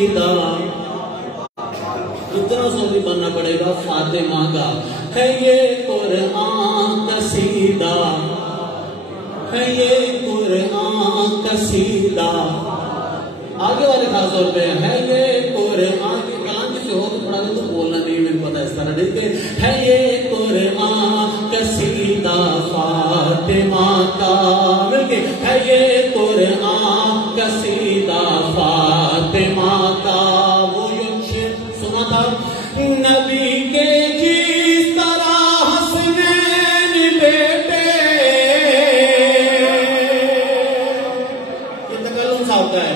قصیدہ اتنا سوچ بننا پڑے گا فاطمہ کا ہے یہ قرآن قصیدہ ہے یہ قرآن قصیدہ آگے والے خاص طور پہ ہے یہ قرآن کے کلام سے ہو تو پڑھا دے تو بولنا نہیں مجھے پتا اس طرح دیکھتے ہے یہ قرآن قصیدہ فاطمہ کا مل کے ہے یہ قرآن قصیدہ فاطمہ کا وہ شعر سنا تھا نبی کے جس طرح حسنین بیٹے یہ تکلم سا ہوتا ہے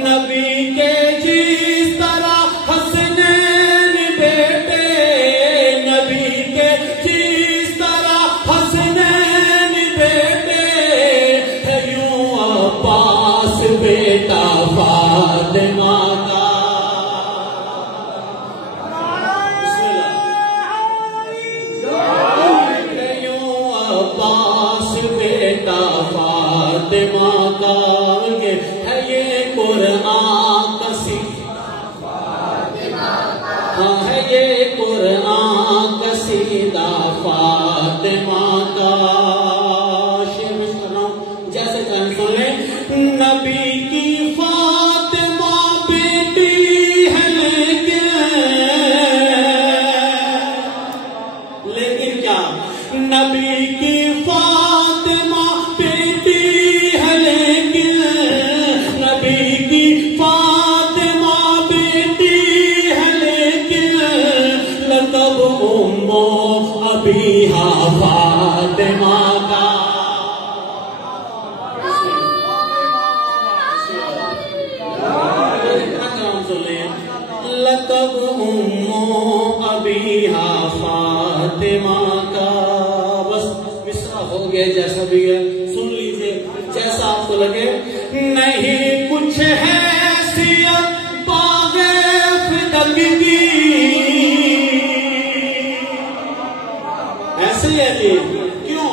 نبی کے جس طرح حسنین بیٹے نبی کے جس طرح حسنین بیٹے ہے یوں عباس بیٹا فاطمہ کا فاطمہ کا ہے یہ قرآن قصیدہ ہاں ہے یہ قرآن قصیدہ فاطمہ کا شعر میں سن رہا ہوں جیسے چاہیں سن لیں نبی کی فاطمہ بیٹی ہے لیکن کیا نبی کی فاطمہ فاطمہ کا لقب ابیہا فاطمہ کا بس مصرع ہو گیا جیسا بھی ہے سن لیجئے جیسا آپ کو لگے نہیں کچھ حیثیت باغ فدق کی ایسے ہی ہے کیوں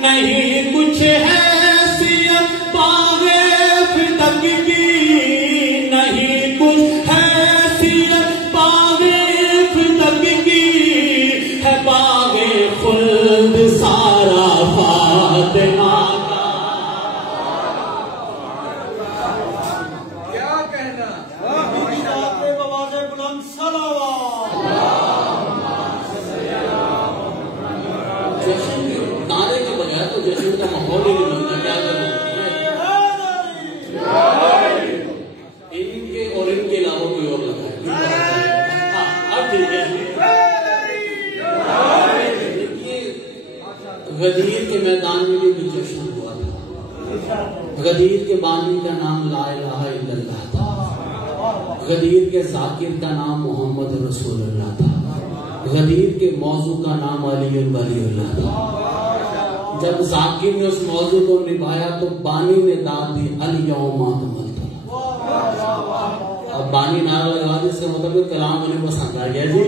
نہیں کچھ حیثیت باغ فدق کی نہیں کچھ حیثیت باغ فدق کی ہے باغ خلد سارا فاطمہ کا کیا کہنا اپنے بواز بلند صلوات نعرے کے بجائے تو جشن کا ماحول ہی نہیں بنتا کیا کروں ان کے اور ان کے علاوہ کوئی اور لگا ہے اب ٹھیک ہے دیکھیے غدیر کے میدان میں بھی جشن ہوا تھا غدیر کے بانی کا نام لا الہ الا اللہ تھا غدیر کے ذاکر کا نام محمد رسول اللہ تھا غدیر کے موضوع کا نام علی ولی اللہ تھا جب ذاکر نے اس موضوع کو نبھایا تو بانی نے داد دی الیوم اکملت اب بانی نعرہ لگا جس سے مطلب کلام انہیں پسند آ گیا جی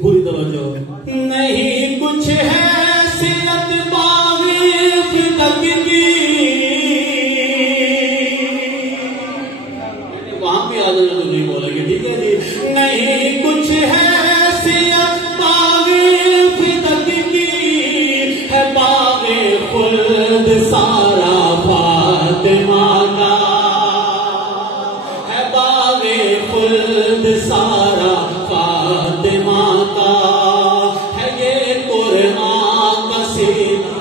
پوری توجہ نہیں کچھ حیثیت باغ فدق کی وہاں بھی آدھے لوگ نہیں بولیں گے ٹھیک ہے جی نہیں کچھ حیثیت باغ فدق کی ہے باغ خلد سارا فاطمہ کا ہے باغ خلد سارا فاطمہ کا ہے یہ قرآن قصیدہ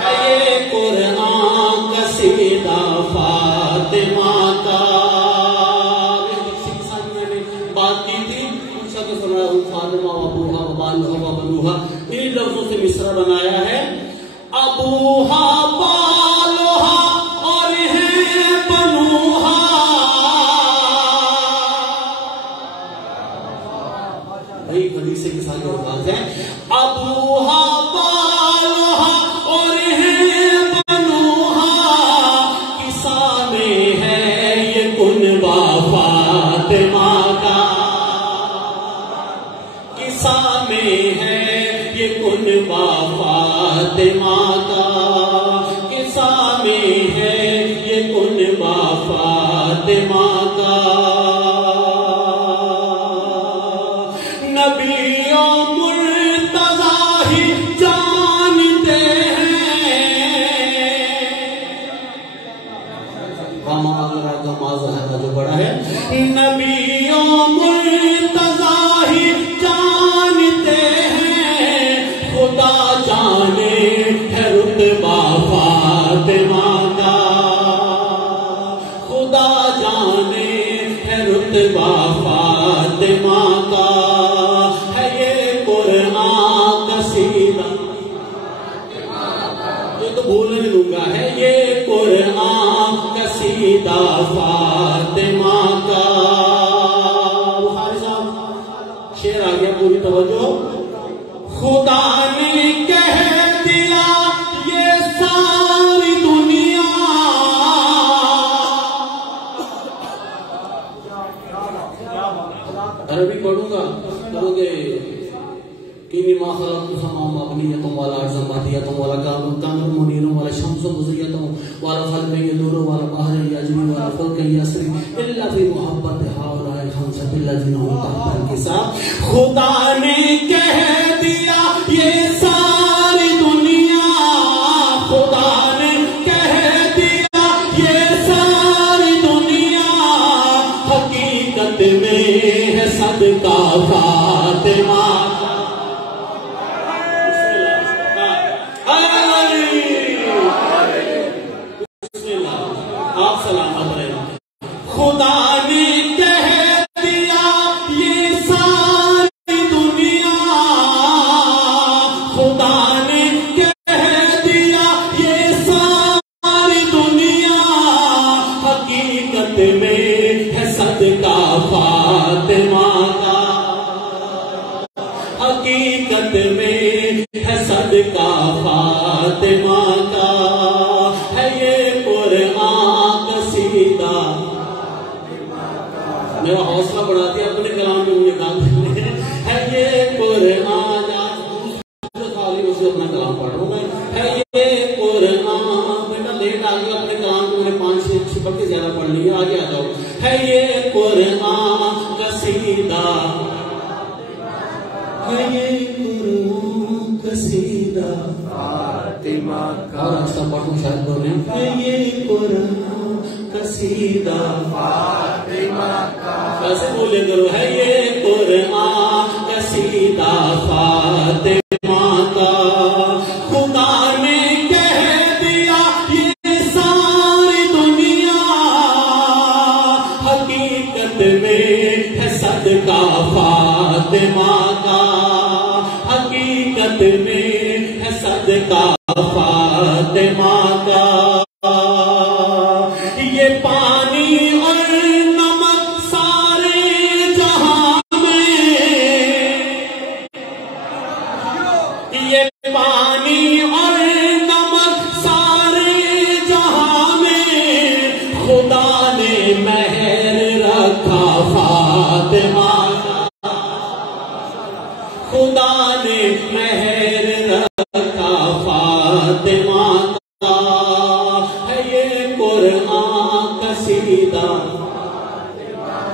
ہے یہ قرآن قصیدہ فاطمہ کا بات کی تھی فاطمہ ابوہا وبالوہا وبنوہا ان لفظوں سے مصرع بنایا ہے ابوہا بالوہا اور ہے بنوہا بھائی حدیث کے ساتھ جو بات ہے ابوہا بالوہا اور ہے بنوہا کسا میں ہے یہ کنبہ فاطمہ کا کسا میں ہے یہ کنبہ فاطمہ کا کسا میں ہے یہ کنبہ فاطمہ کا کا ماضا کا جو بڑا ہے نبیوں مرتضی ہی جانتے ہیں خدا جانے ہے رتبہ فاطمہ کا خدا جانے ہے رتبہ فاطمہ کا ہے یہ قرآن قصیدہ یہ تو بھول نہیں دوں گا ہے یہ قرآن قصیدہ فاطمہ کا بخاری صاحب شعر آ گیا پوری توجہ خدا نے کہہ دیا یہ ساری دنیا عربی پڑھوں گا کہو گے کینی ما خلقت السماء مبنیۃ ولا ارض مادیۃ ولا قمر منیر ولا شمس مضیۃ ولا قلب يدور ولا بحر يجري ولا فلك يسري الا في محبت هؤلاء الخمسة الذين هم تحت الحساب خدا نے کہہ دیا یہ ساری دنیا خدا نے کہہ دیا یہ ساری دنیا حقیقت میں ہے صدقہ فاطمہ خدا نے کہہ دیا یہ ساری دنیا خدا نے کہہ دیا یہ ساری دنیا حقیقت میں ہے صدقہ فاطمہ کا حقیقت میں ہے صدقہ فاطمہ کا ہے یہ قرآن قصیدہ میرا حوصلہ بڑھا دیا اپنے کلام میں مجھے کام کرنے ہے یہ قرآن خالی اسے اپنا کلام پڑھ رہا ہوں ہے یہ قرآن بیٹا لیٹ آ گیا اپنے کلام کو میں نے 5-6 پڑھ کے زیادہ پڑھ لیا آگے آ جاؤ ہے یہ قرآن قصیدہ ہے یہ قرآن قصیدہ فاطمہ کا اور آستہ پڑھوں شاید بولیں ہے یہ قرآن قصیدہ فاطمہ کا کیسے بولے کرو ہے یہ قرآن قصیدہ فاطمہ کا خدا نے کہہ دیا یہ ساری دنیا حقیقت میں ہے صدقہ فاطمہ کا حقیقت میں ہے صدقہ فاطمہ کا یہ پانی اور نمک سارے جہاں میں یہ پانی اور نمک سارے جہاں میں خدا نے مہر رکھا فاطمہ کا خدا نے مہر رکھا فاطمہ کا ہے یہ قرآن قصیدہ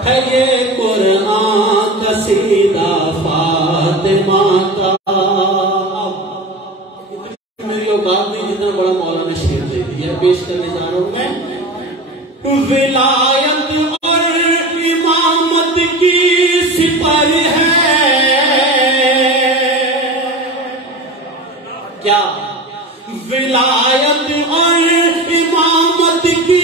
ہے یہ قرآن قصیدہ فاطمہ کا میری اوقات میں جتنا بڑا مولانا شعر دے دیا پیش کرنے جا رہا ہوں میں ولایت اور امامت کی سپر ہے کیا ولایت اور امامت کی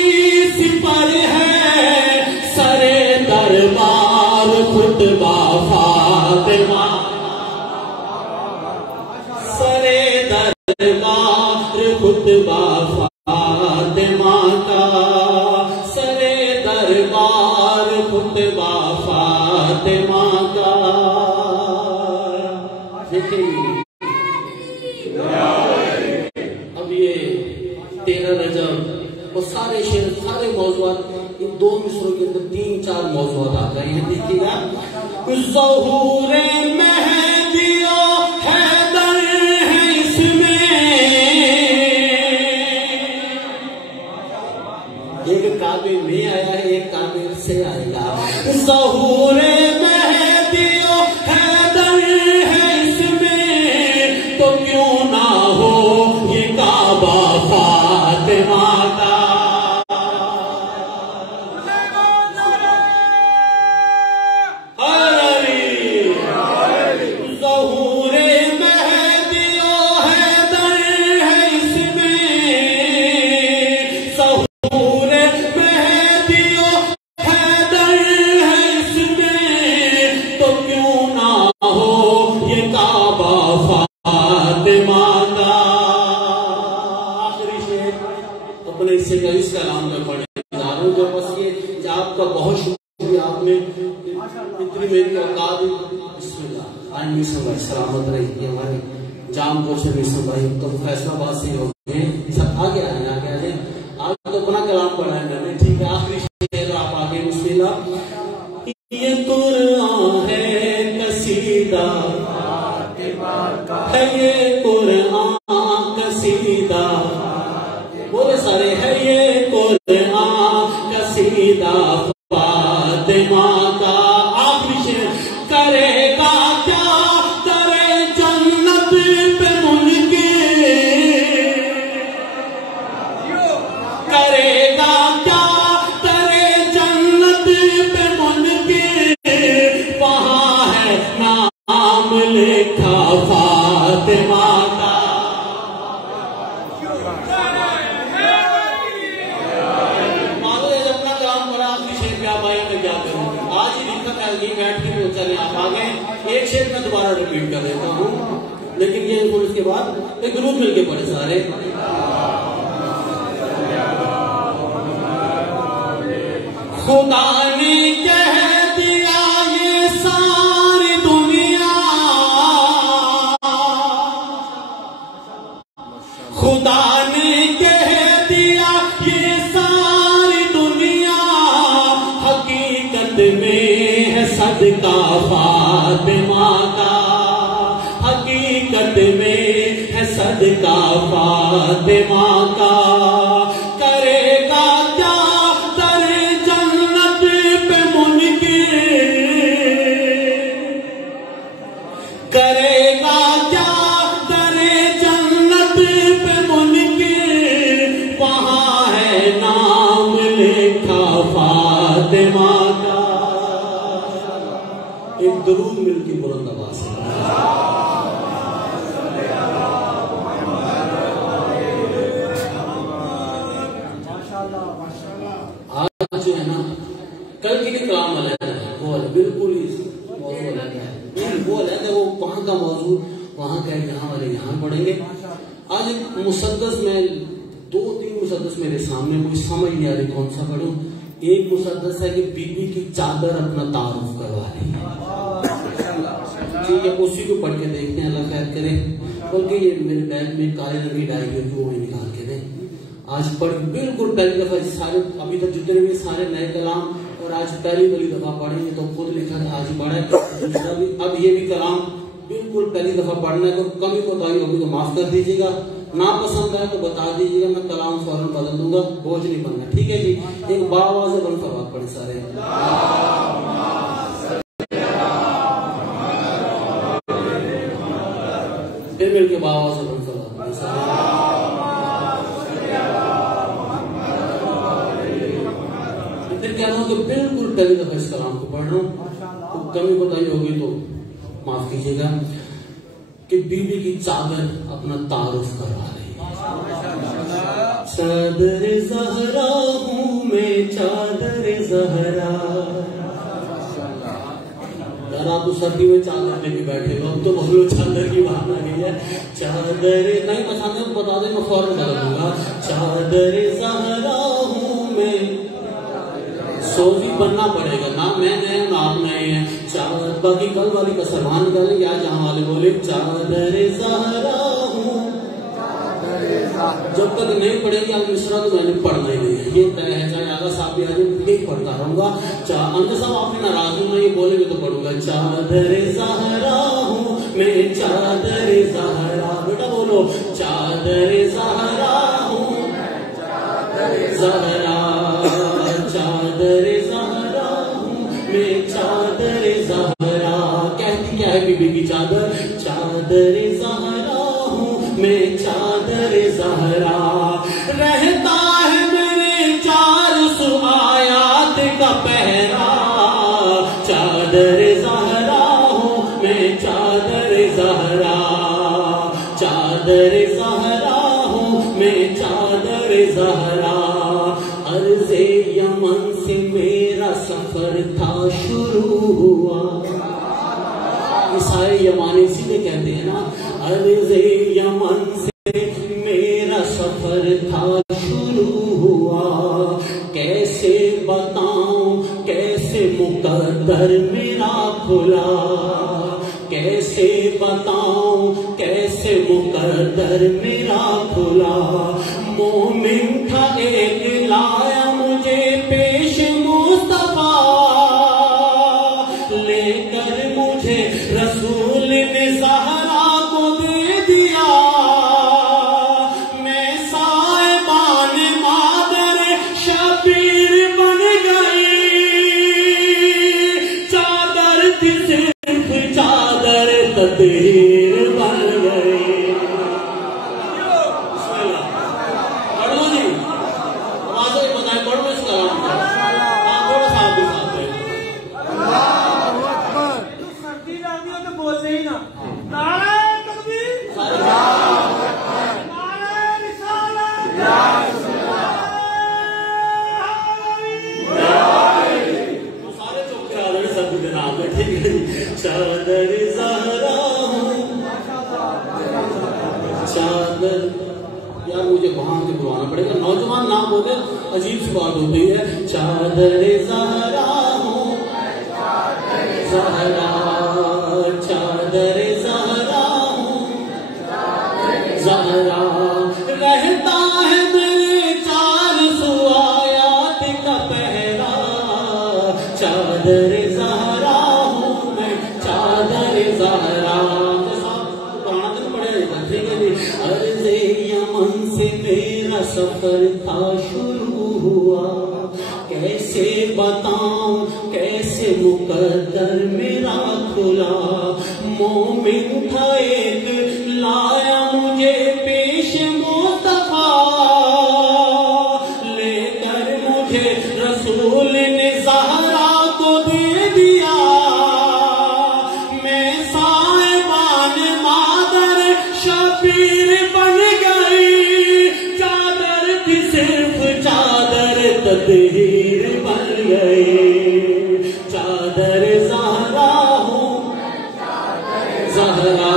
سپر ہے سرے دربار خطبہ فاطمہ سرے دربار خطبہ فاطمہ کا سرے دربار خطبہ فاطمہ کا اب یہ 13 رجب اور سارے شعر سارے موضوعات ان 2 مصروں کے اندر 3-4 موضوعات آ گئے ہیں دیکھیے گا ظہور مہدی و حیدر ہے اس میں ایک کعبے میں آیا ہے ایک کعبے سے آئے گا ظہور مہدی و حیدر ہے اس میں تو کیوں نہ ہو یہ کعبہ فاطمہ کا آپ کا بہت شکریہ، آپ نے اتنی میری اوقات. بسم اللہ. آج میسن بھائی سلامت رہیے، ہماری جام کو سے میسن بھائی تو فیصلہ آباد سے ہو گئے سب آگے آئے آج تو اپنا کلام پڑھا ہے میں نے. ٹھیک ہے، آخری شعر آپ آگے. بسم اللہ. یہ قرآن ہے قصیدہ ہے، یہ قرآن قصیدہ، بولے سارے، ہے یہ قرآن قصیدہ فاطمہ کا. آخری شعر. کرے گا کیا درے جنت پہ منکر، کرے گا کیا درے جنت پہ منکر، وہاں ہے نام لکھا فاطمہ کا. بیٹھ کے بھی چلے آپ آگے. ایک شعر میں دوبارہ ریپیٹ کر دیتا ہوں، لیکن یہ اس کے بعد ایک گروپ مل کے پڑھے سارے. خدا نے کہہ دیا یہ ساری دنیا، خدا نے کہہ دیا یہ ساری دنیا، حقیقت میں صدقہ فاطمہ کا، حقیقت میں ہے صدقہ فاطمہ کا. کرے گا کیا در جنت پہ منکر، کرے گا کیا در جنت پہ منکر، وہاں ہے نام لکھا فاطمہ کا. ایک درود مل کے بلند آواز سے. آج جو ہے نا، کل کے لیے کلام علیحدہ ہے، وہ بالکل موضوع علیحدہ ہے، وہ علیحدہ ہے، وہ وہاں کا موضوع وہاں کا ہے، یہاں والے یہاں پڑھیں گے. آج ایک مسدس میں 2-3 مسدس میرے سامنے، مجھے سمجھ نہیں آ رہی کون سا پڑھوں. ایک مسدس ہے کہ بی بی کی چادر اپنا تعارف کروا رہی ہے. ٹھیک ہے، اسی کو پڑھ کے دیکھتے ہیں، اللہ خیر کرے. بلکہ یہ میرے بیگ میں کالے رنگ کی ڈائری ہے جو وہ نکال کے دیں. آج پڑھ بالکل پہلی دفعہ سارے ابھی تک جتنے بھی سارے نئے کلام اور آج پہلی دفعہ پڑھیں گے تو خود لکھا ہے آج پڑھے. اب یہ بھی کلام بالکل پہلی دفعہ پڑھنا ہے، کوئی کمی کوتاہی ہوگی تو معاف کر دیجیے گا، ناپسند ہے تو بتا دیجیے گا، میں کلام فوراً بدل دوں گا، بوجھ نہیں بننا. ٹھیک ہے جی. ایک باواز بن کر بات پڑھیں سارے. پھر مل کے باواز بن کر بات پڑھیں سارے. پھر کہہ رہا ہوں کہ بالکل پہلی دفعہ اس کلام کو پڑھ رہا ہوں، کمی کوتاہی ہوگی تو معاف کیجیے گا. کہ بی بی کی چادر اپنا تعارف کروا رہی ہے. چادر زہرا ہوں میں، چادر زہرا. یار آپ تو سردی میں چادر لے کے بیٹھے ہو، اب تو بہت چادر کی بات آ گئی ہے. چادر نہیں پسند ہے بتا دیں، میں فوراً بدل دوں گا. چادر زہرا ہوں میں، سوزی بننا پڑے گا، نہ میں نئے نہ آپ نئے ہیں. باقی کل والی کا سلمان کریں یا جہاں والے بولے چادر زہرا ہوں. جب تک نہیں پڑھیں گے آپ مصرا تو میں نے پڑھنا ہی نہیں ہے، یہ طے ہے. چاہے آگا صاحب بھی آ جائے یہی پڑھتا رہوں گا. اندر صاحب آپ نے ناراض ہوں، میں یہ بولیں گے تو پڑھوں گا. چادر زہرا ہوں میں، چادر زہرا. بیٹا بولو چادر زہرا ہوں، زہرا. چادر زہرا ہوں میں، چادر زہرا. کہتی کیا ہے بی بی کی چادر؟ چادر زہرا ہوں میں، چادر زہرا. رہتا ہے میرے 400 آیات کا پہرا. چادر زہرا ہوں میں، چادر زہرا. چادر زہرا ہوں میں، چادر زہرا. عرض یمن سے میرا سفر تھا شروع ہوا. عیسائی یمانی اسی میں کہتے ہیں نا. عرض یمن سے میرا سفر تھا شروع ہوا. کیسے بتاؤں مقدر میرا کھلا، کیسے بتاؤں کیسے مقدر میرا کھلا، مومن تھا ایک لایا مجھے پیش مصطفیٰ، لے کر مجھے رسول نے زہرا کو دے دیا، میں صاحبان مادر شبیر بن گئی، چادر تھی صرف چادر تطہیر بن گئی۔ بسم اللہ پڑھ لو جی، آوازیں بتائیں، پڑھ لو اس کا نام تھوڑا سا آپ بھی ساتھ ہے۔ سردی لگی ہو تو بولتے ہی نا، نعرہ تکبیر، نعرہ رسالت، وہ سارے چوکے آ رہے سب کے نام ہے، ٹھیک ہے جی۔ چادر زہرا ہوں، چادر، یار مجھے وہاں سے بلوانا پڑے گا، نوجوان نام بولے عجیب سی بات ہوتی ہے۔ چادر زہرا ہوں، زہرا، چادر زہرا ہوں، زہرا، رہتا ہے میرے 400 آیات کا پہرا، چادر زہرا ہوں میں، چادر زہرا۔ پرانا دن پڑے گا، ٹھیک ہے جی۔ عرض یمن سے میرا سفر تھا شروع ہوا، کیسے بتاؤں کیسے مقدر میرا کھلا، مومن تھا ایک لایا مجھے پیش مصطفیٰ، لے کر مجھے رسول نے زہرا کو دے دیا، میں صاحبان مادر شبیر بن گئی، چادر تھی صرف چادر تطہیر بن گئی، چادر زہرا ہوں، زہرا،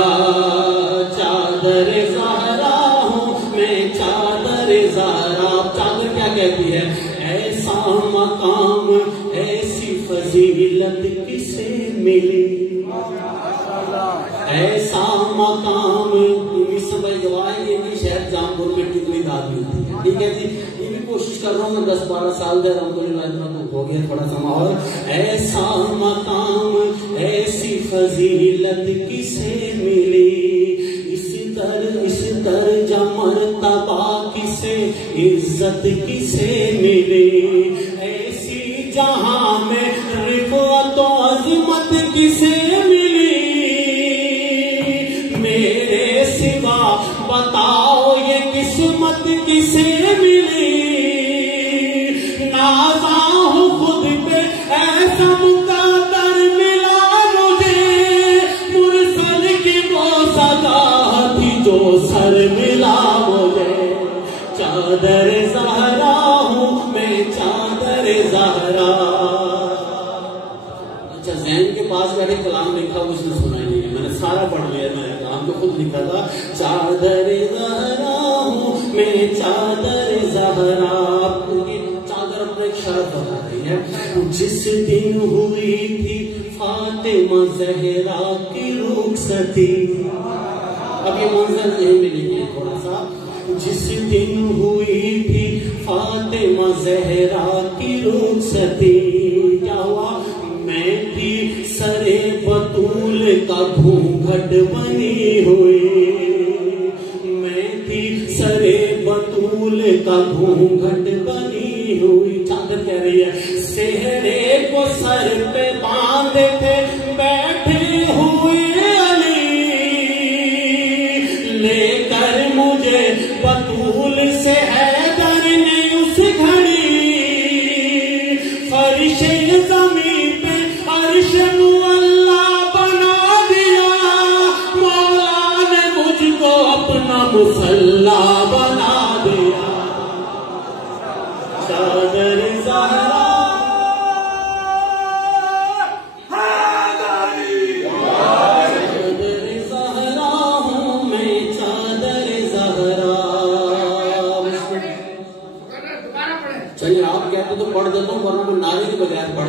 چادر زہرا ہوں میں، چادر زہرا۔ چادر کیا کہتی ہے؟ ایسا مقام ایسی فضیلت کسے ملی، ایسا مقام سمجھ گواہی، یہ بھی شہر جامپور میں کتنی دادی ہوتی ہے، ٹھیک ہے جی۔ یہ بھی کوشش کر رہا ہوں میں، 10-12 سال دے الحمدللہ اتنا تو ہو گیا تھوڑا سا ماحول۔ ایسا مقام ایسی فضیلت کسے ملی، اس درجہ مرتبہ کسے، عزت کسے ملی، ایسی جہاں میں رفعت و عظمت کسے ملی، میرے سوا بتاؤ یہ قسمت کسے ملی، نازا ہوں خود پہ ایسا مقدر ملا مجھے، مرسل کی وہ صدا تھی جو سر ملا مجھے، چادر زہرا ہوں میں، چادر زہرا۔ اچھا ذہن کے پاس بیٹھے کلام لکھا اس نے سنا ہی نہیں ہے، میں نے سارا پڑھ لیا، میں نے کلام تو خود لکھا تھا۔ چادر زہرا ہوں میں، چادر زہرا، چادر اپنا ایک شرط بتا رہی ہے۔ جس دن ہوئی تھی فاطمہ زہرا کی رخصتی، اب یہ منظر یہیں میں لکھیے تھوڑا سا۔ جس دن ہوئی تھی فاطمہ زہرا کی رخصتی، کیا ہوا؟ میں تھی سرے بطول کا گھونگھٹ بنی ہوئی، میں تھی سرے بطول کا گھونگھٹ بنی ہوئی۔ چادر کہہ رہی ہے سہرے کو سر پہ باندھے تھے بیٹھے ہوئے علی، لے کر مجھے بطول سے حیدر نے اس گھڑی، فرش زمین پہ عرش معلا بنا دیا، مولا نے مجھ کو اپنا مصلا بنا دیا، چادر زہرا چلیے آپ کہتے تو پڑھ دیتا ہوں، ورنہ میں نعرے کے بغیر پڑھ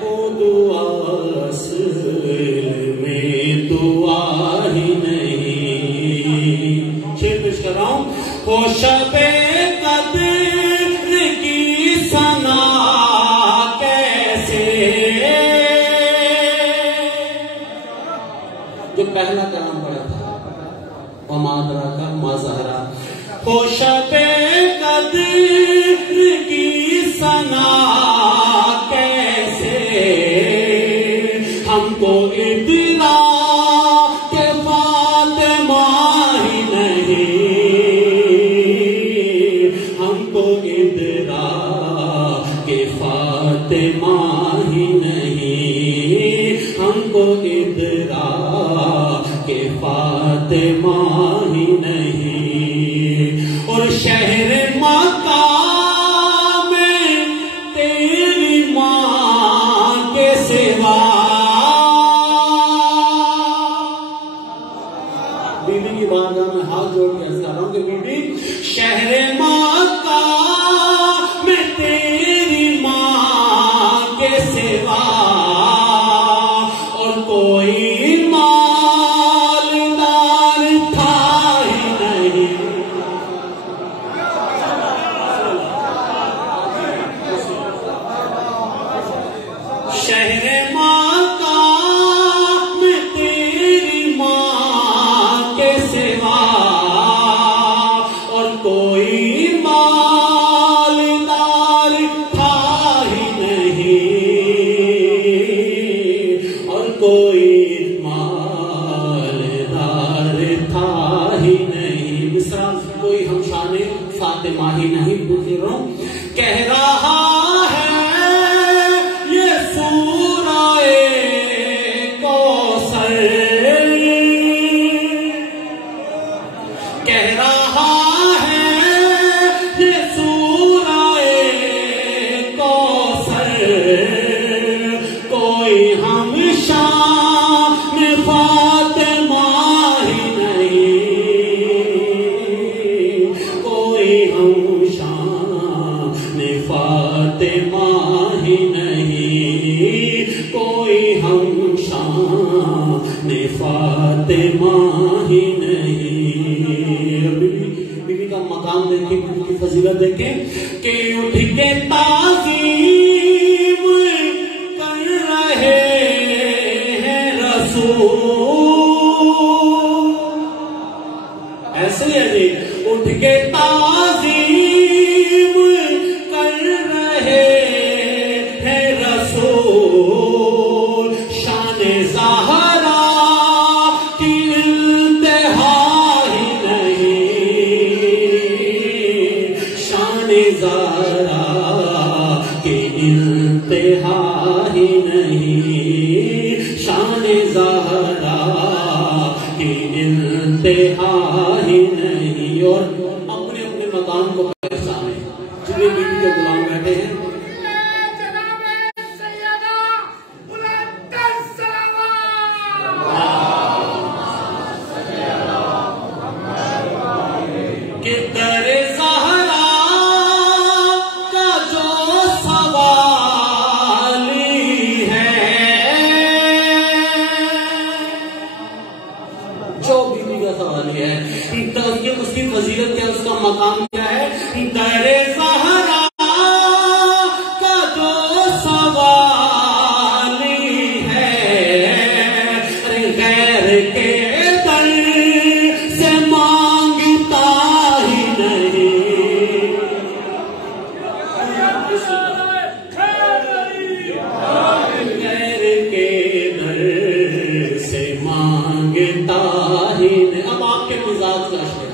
وہ دعا اصل میں دعا ہی نہیں. شیر پیش کر رہا ہوں. وہ شب قدر کی ثنا کیسے، جو پہلا کلام پڑھا تھا وما ادراک ما ظہرا. وہ شب قدر کی ثنا کیسے، ہم کو ادراک فاطمہ ہی نہیں، ہم کو ادراک فاطمہ ہی نہیں، ہم کو ادراک فاطمہ ہی نہیں. اور شہر مکہ میں تیری ماں کے سوا، بی بی کی بارگاہ میں ہاتھ جوڑ کے عرض کر رہا ہوں کہ بی بی شہر مکہ میں تیری ماں کے سوا اور کوئی مالدار تھا ہی نہیں. شہر مکہ میں تیری ماں کے سوا اور کوئی مالدار تھا ہی نہیں، اور کوئی مالدار تھا ہی نہیں. مصرع کوئی ہم شان فاطمہ ہی نہیں. پوچھ رہا ہوں کہہ رہا ہے یہ سورہ کوثر، کہہ رہا ہے یہ سورہ کوثر، کوئی ہم شان فاطمہ ہی نہیں، کوئی ہم شان فاطمہ ہی نہیں، کوئی ہم شان فاطمہ ہی نہیں. بی بی کا مقام دیکھیں، ان کی فضیلت دیکھیں کہ اٹھ کے تعظیم کر رہے ہیں رسول. ایسے ہی ہے جی، اٹھ کے تعظیم کر رہے ہیں رسول. شان زہرا کی انتہا ہی نہیں، شان زہرا کی انتہا ہی نہیں، شان زہرا کی انتہا ہی نہیں. اور اپنے اپنے مقام کو پہچانے. جتنے بی بی کے غلام بیٹھے ہیں کہ در زہرا کا جو سوالی ہے، جو بی بی کا سوالی ہے، اس کی فضیلت کیا، اس کا مقام کیا ہے. در زہرا کا جو سوالی ہے، غیر کے در سے مانگتا ہی نہیں. غیر کے در سے مانگتا ہی نہیں. اب آپ کے مزاج کا شعر،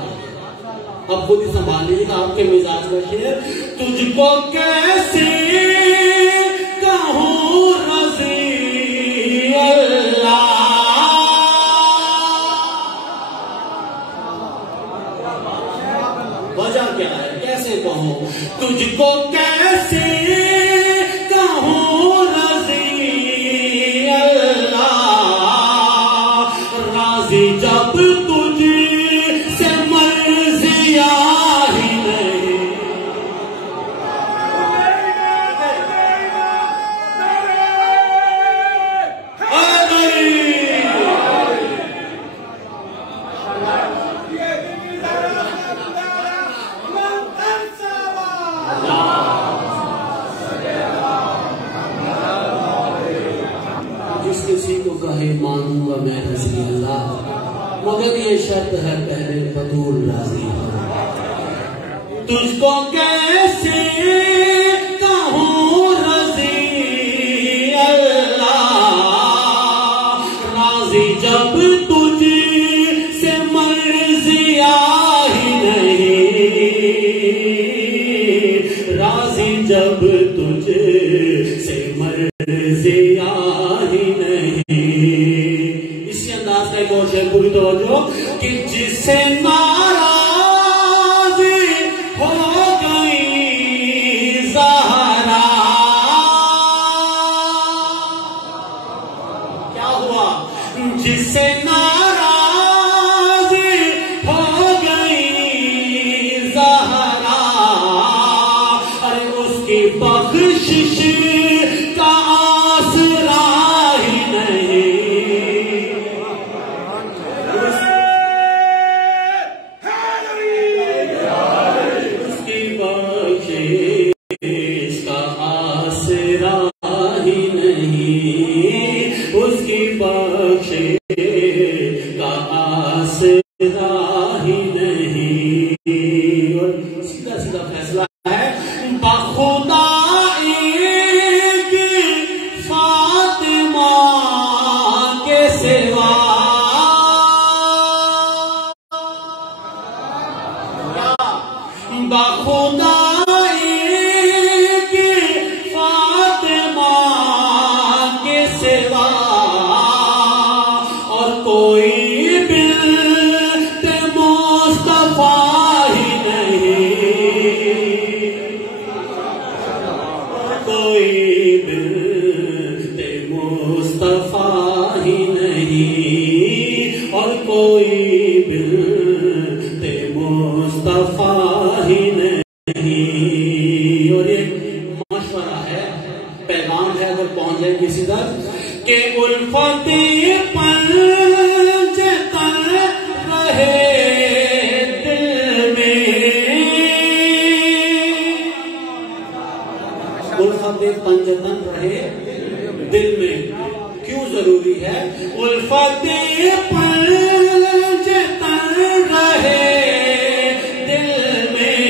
اب خود ہی سنبھال لیجیے آپ کے مزاج کا شعر. تجھ کو کیسے کہوں رضی اللہ، وجہ کیا ہے، کیسے کہوں تجھ کو، کیسے کہوں رضی اللہ، راضی جب تجھ سے مرضیہ ہی نہیں. چاہے مانوں گا میں رضی اللہ، مگر یہ شرط ہے پہلے بطول راضی ہو۔ تجھ کو کیسے کہوں رضی اللہ، راضی جب تجھ سے مرضی آہی نہیں، راضی جب تجھ سے مرضی آہی نہیں۔ اسی انداز کا ایک اور شعر پوری توجہ کہ جس سے ناراض ہو گئی زہرا، کیا ہوا؟ جس سے ناراض ہو گئی زہرا، ارے اس کی بخشش کا آسرا ہی نہیں، اس کی بخشش کا آسرا ہی نہیں، اس کی بخشش کا آسرا ہی نہیں۔ اور سیدھا سیدھا فیصلہ ہے بخدا ایک فاطمہ کے سوا، بخدا ایک فاطمہ کے سوا، اور کوئی بنت مصطفیٰ ہی نہیں، کوئی بنت مصطفیٰ ہی نہیں، اور کوئی بنت مصطفیٰ ہی نہیں۔ اور ایک مشورہ ہے، پیغام ہے، اگر پہنچ جائے کسی تک کہ الفت پنج تن رہے دل میں، الفت پنج تن رہے دل میں۔ کیوں ضروری ہے الفت پنج تن رہے دل میں،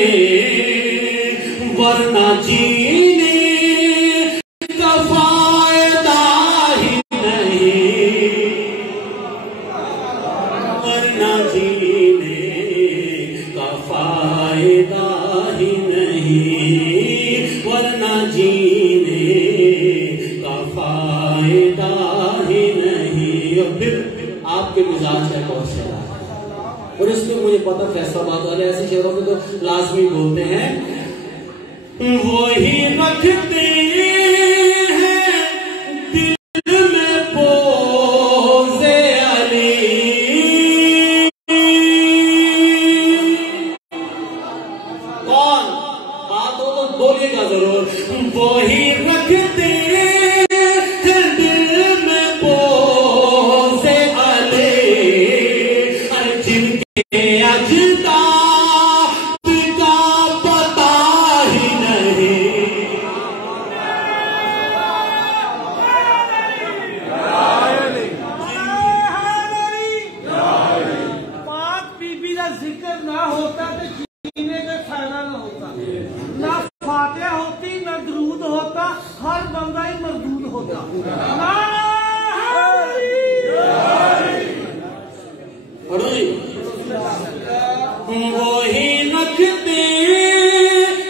ورنہ جینے کا فائدہ ہی نہیں، ورنہ جینے کا فائدہ ہی نہیں، ورنہ جینے کا فائدہ ہی نہیں۔ اور پھر آپ کے مزاج کا بہت شعر ہے، اور اس میں مجھے پتہ فیصلہ بات والے ایسے شعروں میں تو لازمی بولتے ہیں، وہی رکھتے ہیں دل میں پوز علی، کون بات ہو تو بولیے گا ضرور، وہی رکھتے ہیں دل میں پوز علی، جن کے اجداد کا پتہ ہی نہیں، پاک بی بی کا ذکر نہ ہوتا تو جینے کا فائدہ نہ ہوتا، نہ فاتحہ ہوتی نہ درود ہوتا، ہر بندہ ہی مردود ہوتا۔ پڑھو جی، وہی رکھتے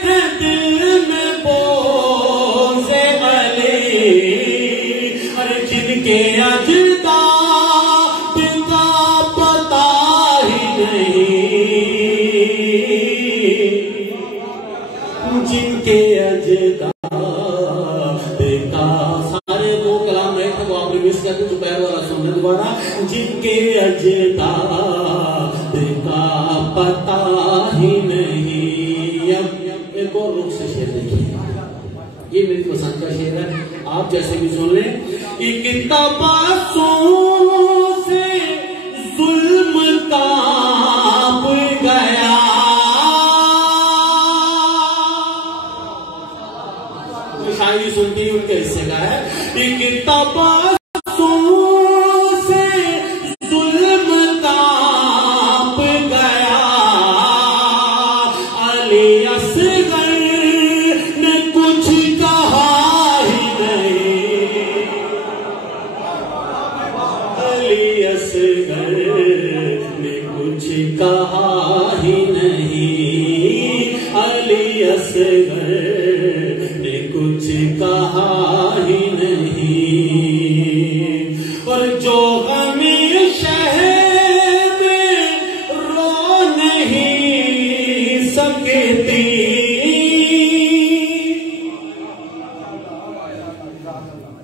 ہیں دل میں بوز علی، اور جن کے اجداد کا پتہ ہی نہیں، جن کے اجداد کا، سارے دو کلام رہے تھے وہ آپ نے مس کیا تھا، دوپہر والا سننے دوبارہ، جن کے اجداد کا پتہ ہی نہیں۔ اب ایک اور رخ سے شعر دیکھیے، یہ میری پسند کا شعر ہے، آپ جیسے بھی سن لیں۔ ایک تبسم سے ظلم کانپ گیا، جو شاعری سنتی ہے ان کے حصے کا ہے۔ ایک تبسم اصغر نے کچھ کہا ہی نہیں، علی اصغر نے کچھ کہا ہی نہیں، علی اصغر نے کچھ کہا ہی نہیں، اور جو غم شہر میں رو نہیں سکتی،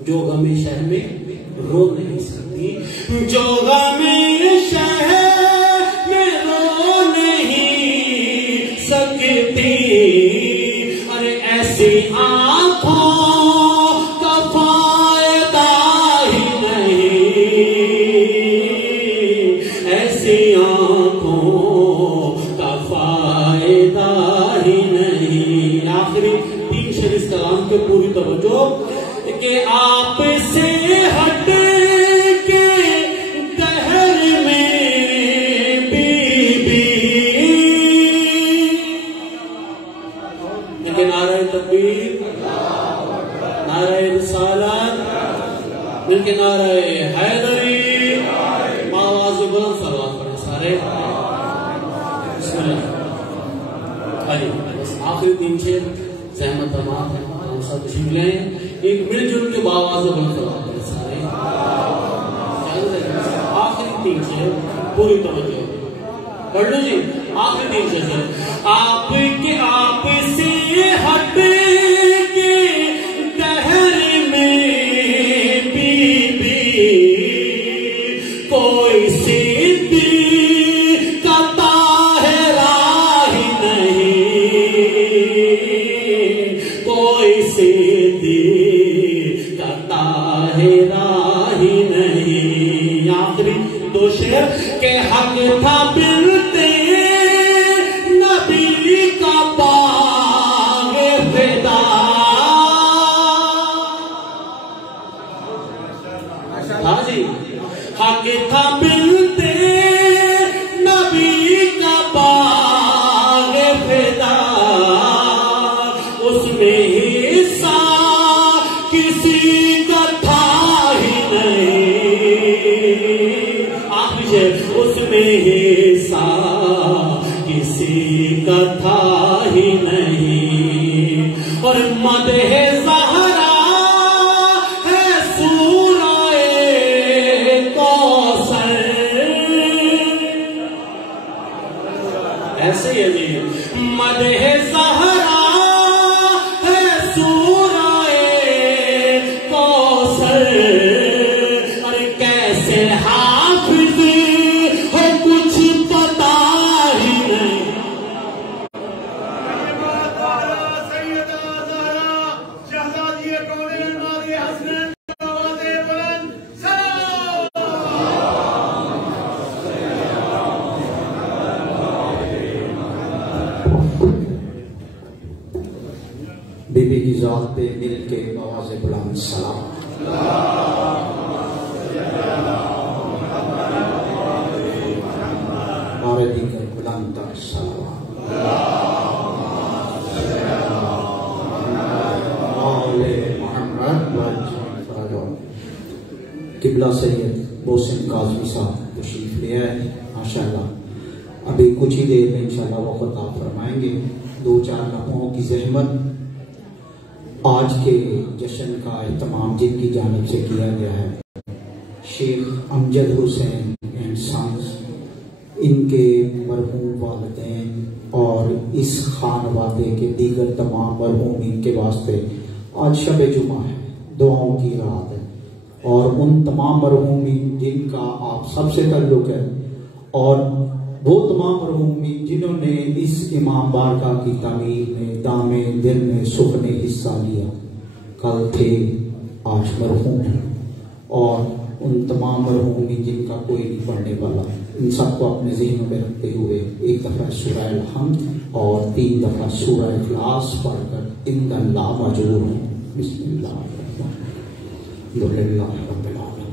جو غم شہر میں رو نہیں سکتی، جو غم شہر میں رو نہیں سکتی، ارے ایسی آنکھوں کا فائدہ ہی نہیں، ایسی آنکھوں کا فائدہ ہی نہیں۔ آخری 3 شعر اس کلام کے پوری توجہ کہ آپ سے ہٹ کے دہر میں بی بی، لیکن نعرہ تکبیر، نعرہ رسالت، مل کے نعرہ حیدری، آواز بلند صلوات پڑھیں سارے، بسم اللہ۔ بس آخری 3 شعر زحمت تمام ہے، ہم سب تشریف لیں، ایک مل جل کے باواز بلند صلوات پڑھیں سارے، آخری 3 شعر پوری توجہ پڑھ لو جی، آخری 3 شعر، آپ کے آپ سے ہٹ کے دہر میں بی بی، کوئی صدیق کا طاہرہ ہی نہیں، کوئی صدیق کا طاہرہ ہی نہیں۔ آخری 2 شعر کہ حق تھا بنتے نبی کا باغ فدا، ہاں جی، حق تھا بنتے نبی کا باغ فدا، اس میں حصہ کسی کا تھا ہی نہیں، آخری شعر، اس میں حصہ کسی کا تھا ہی نہیں، اور مدح زہرا ہے سورہ کوثر، ایسے ہی ہے جی، مدح زہرا ہے سورہ کوثر، ارے کیسے حافظ ہو کچھ پتا ہی نہیں، بی بی کی ذات پہ مل کے آواز بلند سلام، اور دیگر بلند تر سلام، آل محمد وجہ قبلہ سید محسن کاظمی صاحب تشریف لے آئے، ماشاءاللہ ابھی کچھ ہی دیر میں انشاءاللہ وہ خطاب فرمائیں گے۔ 2-4 لمحوں کی زحمت آج کے جشن کا اہتمام جن کی جانب سے کیا گیا ہے، شیخ امجد حسین اینڈ سنز، ان کے مرحوم والدین اور اس خانوادے کے دیگر تمام مرحومین کے واسطے آج شب جمعہ ہے، دعاؤں کی رات ہے، اور ان تمام مرحومین جن کا آپ سب سے تعلق ہے، اور وہ تمام مرحومین جنہوں نے اس امام بارگاہ کی تعمیر میں دامے دل میں سکھ نے حصہ لیا، کل تھے آج مرحوم ہیں، اور ان تمام مرحومین جن کا کوئی نہیں پڑھنے والا، ان سب کو اپنے ذہنوں میں رکھتے ہوئے ایک دفعہ سورہ الحمد اور 3 دفعہ سورہ اخلاص پڑھ کر ان اللہ مجرور ہوں۔ بسم اللہ الرحمن الرحیم، الحمدللہ رب العالمین،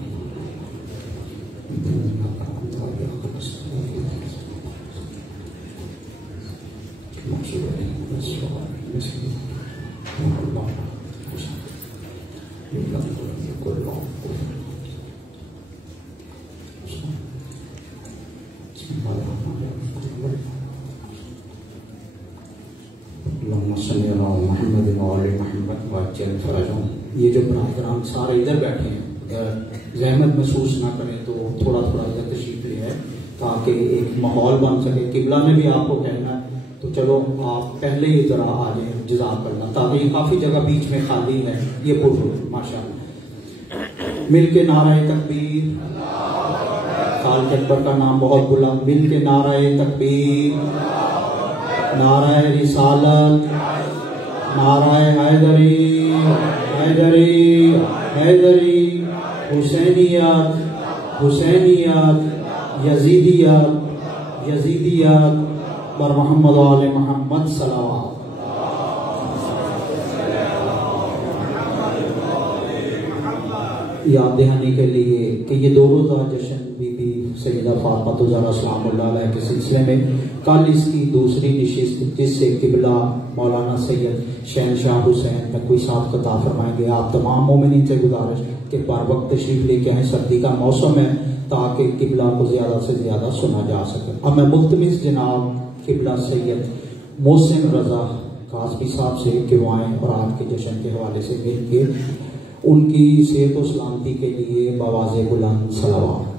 یہ جو براہ کرام سارے ادھر بیٹھے ہیں زحمت محسوس نہ کریں تو تھوڑا تھوڑا ادھر تشریف لے ہے تاکہ ایک ماحول بن سکے. قبلہ میں بھی آپ کو کہنا ہے تو چلو آپ پہلے ہی ذرا آ جائیں جزاک اللہ, تاکہ یہ کافی جگہ بیچ میں خالی ہے یہ پر ہو ماشاء اللہ. مل کے نعرہ تکبیر, خالق اکبر کا نام بہت بلند, مل کے نعرہ تکبیر, نعرہ رسالت, نعرہ حیدری حیدری حیدری, حسینیت حسینیت, یزیدیت یزیدیت, بر محمد و آل محمد صلوات. یاد دہانی کے لیے کہ یہ 2 روزہ جشن بی بی سیدہ فاطمہ الزہرا سلام اللہ علیہ کے سلسلے میں کل اس کی دوسری نشست جس سے قبلہ مولانا سید شہنشاہ حسین میں کوئی ساتھ عطا فرمائیں گے. آپ تمام مومنین سے گزارش کہ بر وقت تشریف لے کے آئیں, سردی کا موسم ہے تاکہ قبلہ کو زیادہ سے زیادہ سنا جا سکے. اب میں ملتمس جناب قبلہ سید محسن رضا قاسمی صاحب سے کہ وہ آئیں اور آج کے جشن کے حوالے سے مل کے ان کی صحت و سلامتی کے لیے بآواز بلند صلوات.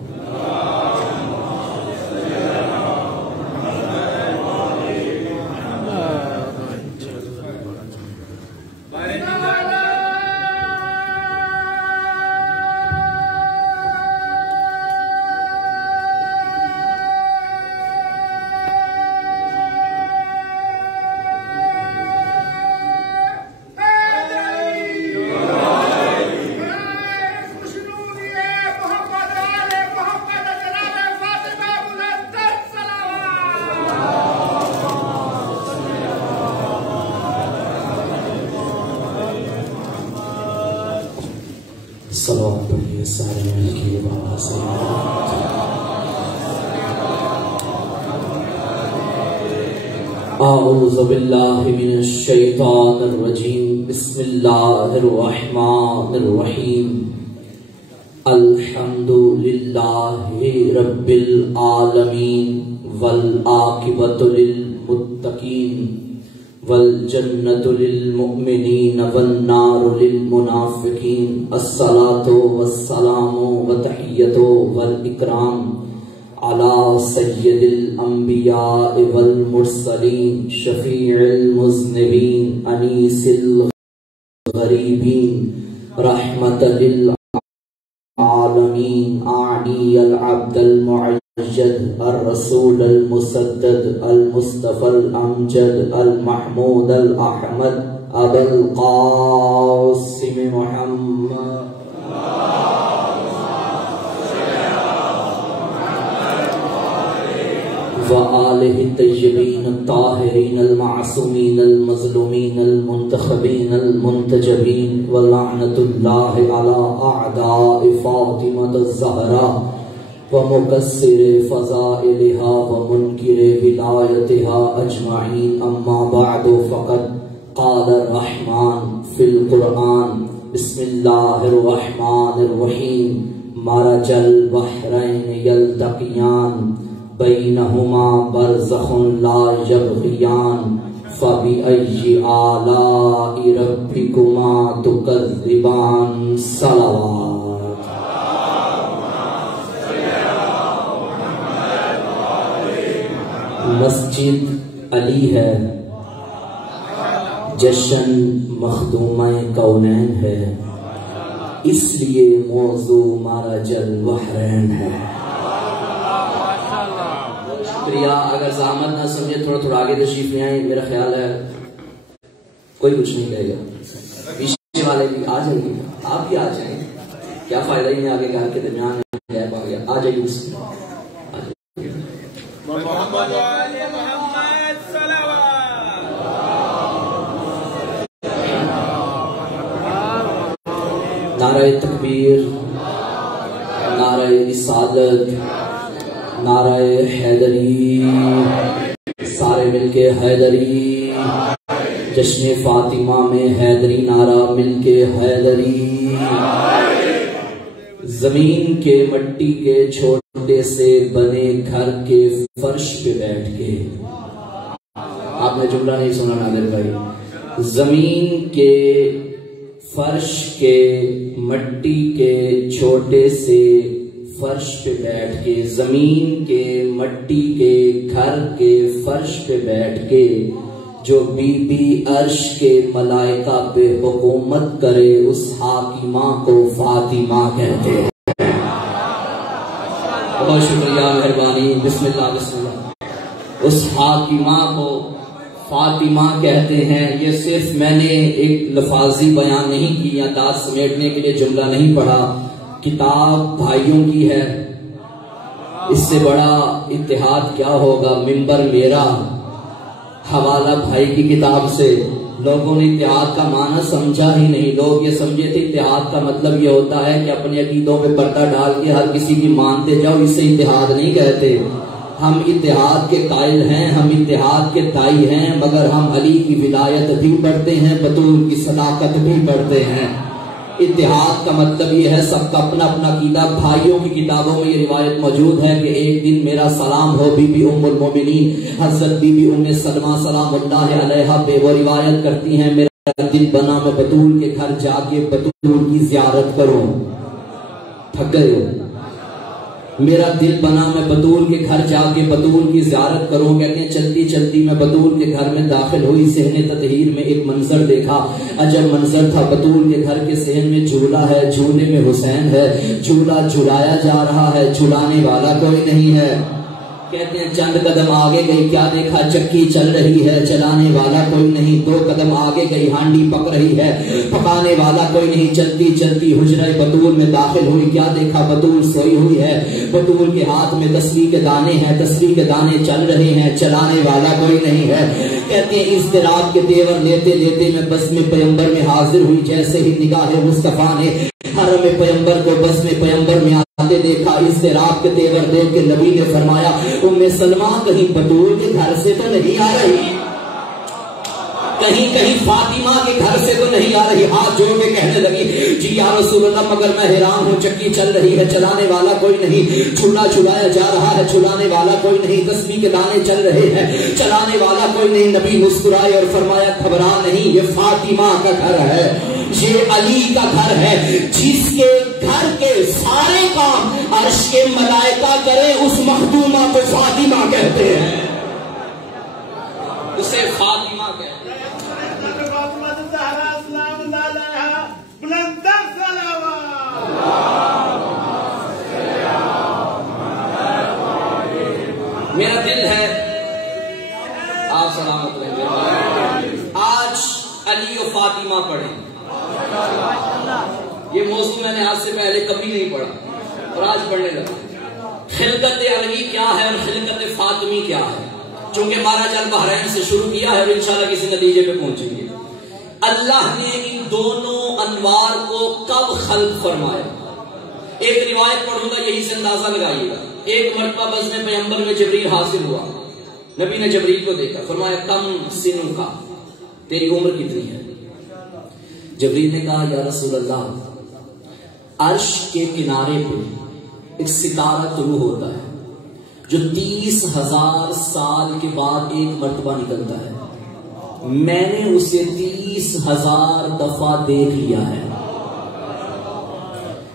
صلوات پڑھیے سارے مل کے بابا سے. اعوذ باللہ من الشیطان الرجیم, بسم اللہ الرحمن الرحیم. الحمد للہ رب العالمین والعاقبۃ للمتقین والجنة للمؤمنین والنار للمنافقین. الصلاة والسلام وتحیۃ والاکرام علی سید الانبیاء والمرسلین شفیع المذنبین انیس الغریبین رحمۃ للعالمین اعنی العبد المعجد الرسول المسدد المصطفى الامجد المحمود الاحمد ابا القاسم محمد وآلہ الطیبین الطاہرین المعصومین المظلومین المنتخبین المنتجبین ولعنۃ اللہ علی اعداء فاطمۃ الزہرا ومکسر فضائلها ومنکر ولایتها اجمعین. اما بعد فقد قال الرحمن فی القرآن بسم اللہ الرحمن الرحیم. مرج البحرین یلتقیان بینہما برزخ لا یبغیان فبأی آلاء ربکما تکذبان. صلوات. مسجد علی ہے, جشن مخدومہ کونین ہے, اس لیے موضوع مرج البحرین ہے. شکریہ. اگر زحمت نہ سمجھے تھوڑا تھوڑا آگے تشریف لے آئیں. میرا خیال ہے کوئی کچھ نہیں کہے گا, پیچھے والے بھی آ جائیں گے, آپ بھی آ جائیں. کیا فائدہ ہی نہیں آگے گھر کے درمیان میں آ جائیے. اس نعرہ تکبیر, نعرہ رسالت, نعرہ حیدری, سارے نعرے مل کے حیدری، جشن فاطمہ میں حیدری نعرہ مل کے حیدری، زمین کے مٹی کے چھوٹے سے بنے گھر کے فرش پہ بیٹھ کے، آپ نے جملہ نہیں سنا نادر بھائی، زمین کے فرش کے مٹی کے چھوٹے سے فرش پہ بیٹھ کے، زمین کے مٹی کے گھر کے فرش پہ بیٹھ کے جو بی بی عرش کے ملائکہ پہ حکومت کرے اس حاکمہ کو فاطمہ کہتے ہیں۔ بہت شکریہ، مہربانی، بسم اللہ بسم اللہ۔ اس حاکمہ کو فاطمہ کہتے ہیں۔ یہ صرف میں نے ایک لفاظی بیان نہیں کیا، داد سمیٹنے کے لیے جملہ نہیں پڑھا، کتاب بھائیوں کی ہے، اس سے بڑا اتحاد کیا ہوگا؟ ممبر میرا، حوالہ بھائی کی کتاب سے۔ لوگوں نے اتحاد کا معنی سمجھا ہی نہیں، لوگ یہ سمجھے تھے اتحاد کا مطلب یہ ہوتا ہے کہ اپنے عقیدوں پہ پردہ ڈال کے ہر کسی کی مانتے جاؤ، اسے اتحاد نہیں کہتے۔ ہم اتحاد کے قائل ہیں، ہم اتحاد کے دائی ہیں، مگر ہم علی کی ولایت بھی پڑھتے ہیں، بطول کی صداقت بھی پڑھتے ہیں۔ اتحاد کا مطلب یہ ہے سب کا اپنا اپنا عقیدہ۔ بھائیوں کی کتابوں میں یہ روایت موجود ہے کہ ایک دن میرا سلام ہو بی بی ام المومنین حضرت بی بی ام سلمہ سلام اللہ علیہا پہ، وہ روایت کرتی ہیں میرا دل بنا میں بطول کے گھر جا کے بطول کی زیارت کروں۔ تھک گئے ہو؟ میرا دل بنا میں بطول کے گھر جا کے بطول کی زیارت کروں۔ کہتے ہیں چلتی چلتی میں بطول کے گھر میں داخل ہوئی، صحن تطہیر میں ایک منظر دیکھا، عجب منظر تھا۔ بطول کے گھر کے صحن میں جھولا ہے، جھولے میں حسین ہے، جھولا جھلایا جا رہا ہے، جھلانے والا کوئی نہیں ہے۔ کہتے ہیں چند قدم آگے گئی، کیا دیکھا؟ چکی چل رہی ہے، چلانے والا کوئی نہیں۔ 2 قدم آگے گئی، ہانڈی پک رہی ہے، پکانے والا کوئی نہیں۔ چلتی چلتی حجرہ بطول میں داخل ہوئی، کیا دیکھا؟ بطول سوئی ہوئی ہے، بطول کے ہاتھ میں تسبیح کے دانے ہیں، تسبیح کے دانے چل رہے ہیں، چلانے والا کوئی نہیں ہے۔ کہتے ہیں اضطراب کے تیور لیتے لیتے میں بس میں پیمبر میں حاضر ہوئی، جیسے ہی نگاہ مصطفیٰ نے حرم پیمبر کو بس میں پیمبر میں آتے دیکھا، اضطراب کے تیور دیکھ کے نبی نے فرمایا ام سلمہ کہیں بطول کے گھر سے تو نہیں آ رہی، کہیں فاطمہ کے گھر سے تو نہیں آ رہی؟ ہاتھ جوڑ کے کہنے لگی جی یا رسول اللہ مگر میں حیران ہوں، چکی چل رہی ہے، چلانے والا کوئی نہیں، جھولا جھلایا جا رہا ہے، جھلانے والا کوئی نہیں، تسبیح کے دانے چل رہے ہیں، چلانے والا کوئی نہیں۔ نبی مسکرائے اور فرمایا گھبرا نہیں، یہ فاطمہ کا گھر ہے، یہ علی کا گھر ہے، جس کے گھر کے سارے کام عرش کے ملائکہ کرے اس مخدومہ کو فاطمہ کہتے ہیں، اسے فاطمہ کہتے ہیں۔ میرا دل ہے آپ سلامت رہیں، آج علی و فاطمہ پڑھیں۔ یہ موضوع میں نے آج سے پہلے کبھی نہیں پڑھا اور آج پڑھنے لگا۔ خلقت علی کیا ہے اور خلقت فاطمی کیا ہے؟ چونکہ مہاراج البحرین سے شروع کیا ہے اور انشاءاللہ کسی نتیجے پہ پہنچیں گے۔ اللہ نے ان دونوں انوار کو کب خلق فرمایا؟ ایک روایت پڑھوں گا، یہی سے اندازہ لگائیے گا۔ ایک مرتبہ بزم پیغمبر میں جبریل حاضر ہوا، نبی نے جبریل کو دیکھا، فرمایا کم سنوں کا، تیری عمر کتنی ہے؟ جبریل نے کہا یا رسول اللہ عرش کے کنارے پہ ایک ستارہ طلوع ہوتا ہے جو 30,000 سال کے بعد ایک مرتبہ نکلتا ہے، میں نے اسے 30,000 دفعہ دیکھ لیا ہے۔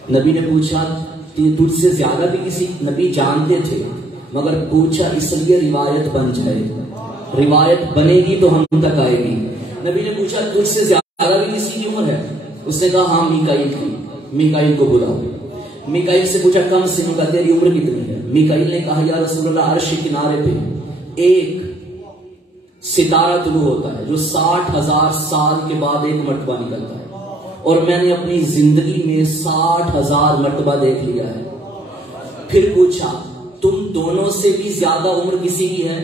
نبی نے پوچھا تجھ سے زیادہ بھی کسی؟ نبی جانتے تھے مگر پوچھا اس لیے روایت بن جائے، روایت بنے گی تو ہم تک آئے گی۔ نبی نے پوچھا تجھ سے زیادہ بھی کسی کی عمر ہے؟ اس نے کہا ہاں میکائیل کی۔ میکائیل کو بلاؤ۔ میکائیل سے پوچھا کم سنوں کا، تیری عمر کتنی ہے؟ میکائیل نے کہا یا رسول اللہ عرش کے کنارے پہ ایک ستارہ طلوع ہوتا ہے جو 60,000 سال کے بعد ایک مرتبہ نکلتا ہے، اور میں نے اپنی زندگی میں 60,000 مرتبہ دیکھ لیا ہے۔ پھر پوچھا تم دونوں سے بھی زیادہ عمر کسی کی ہے؟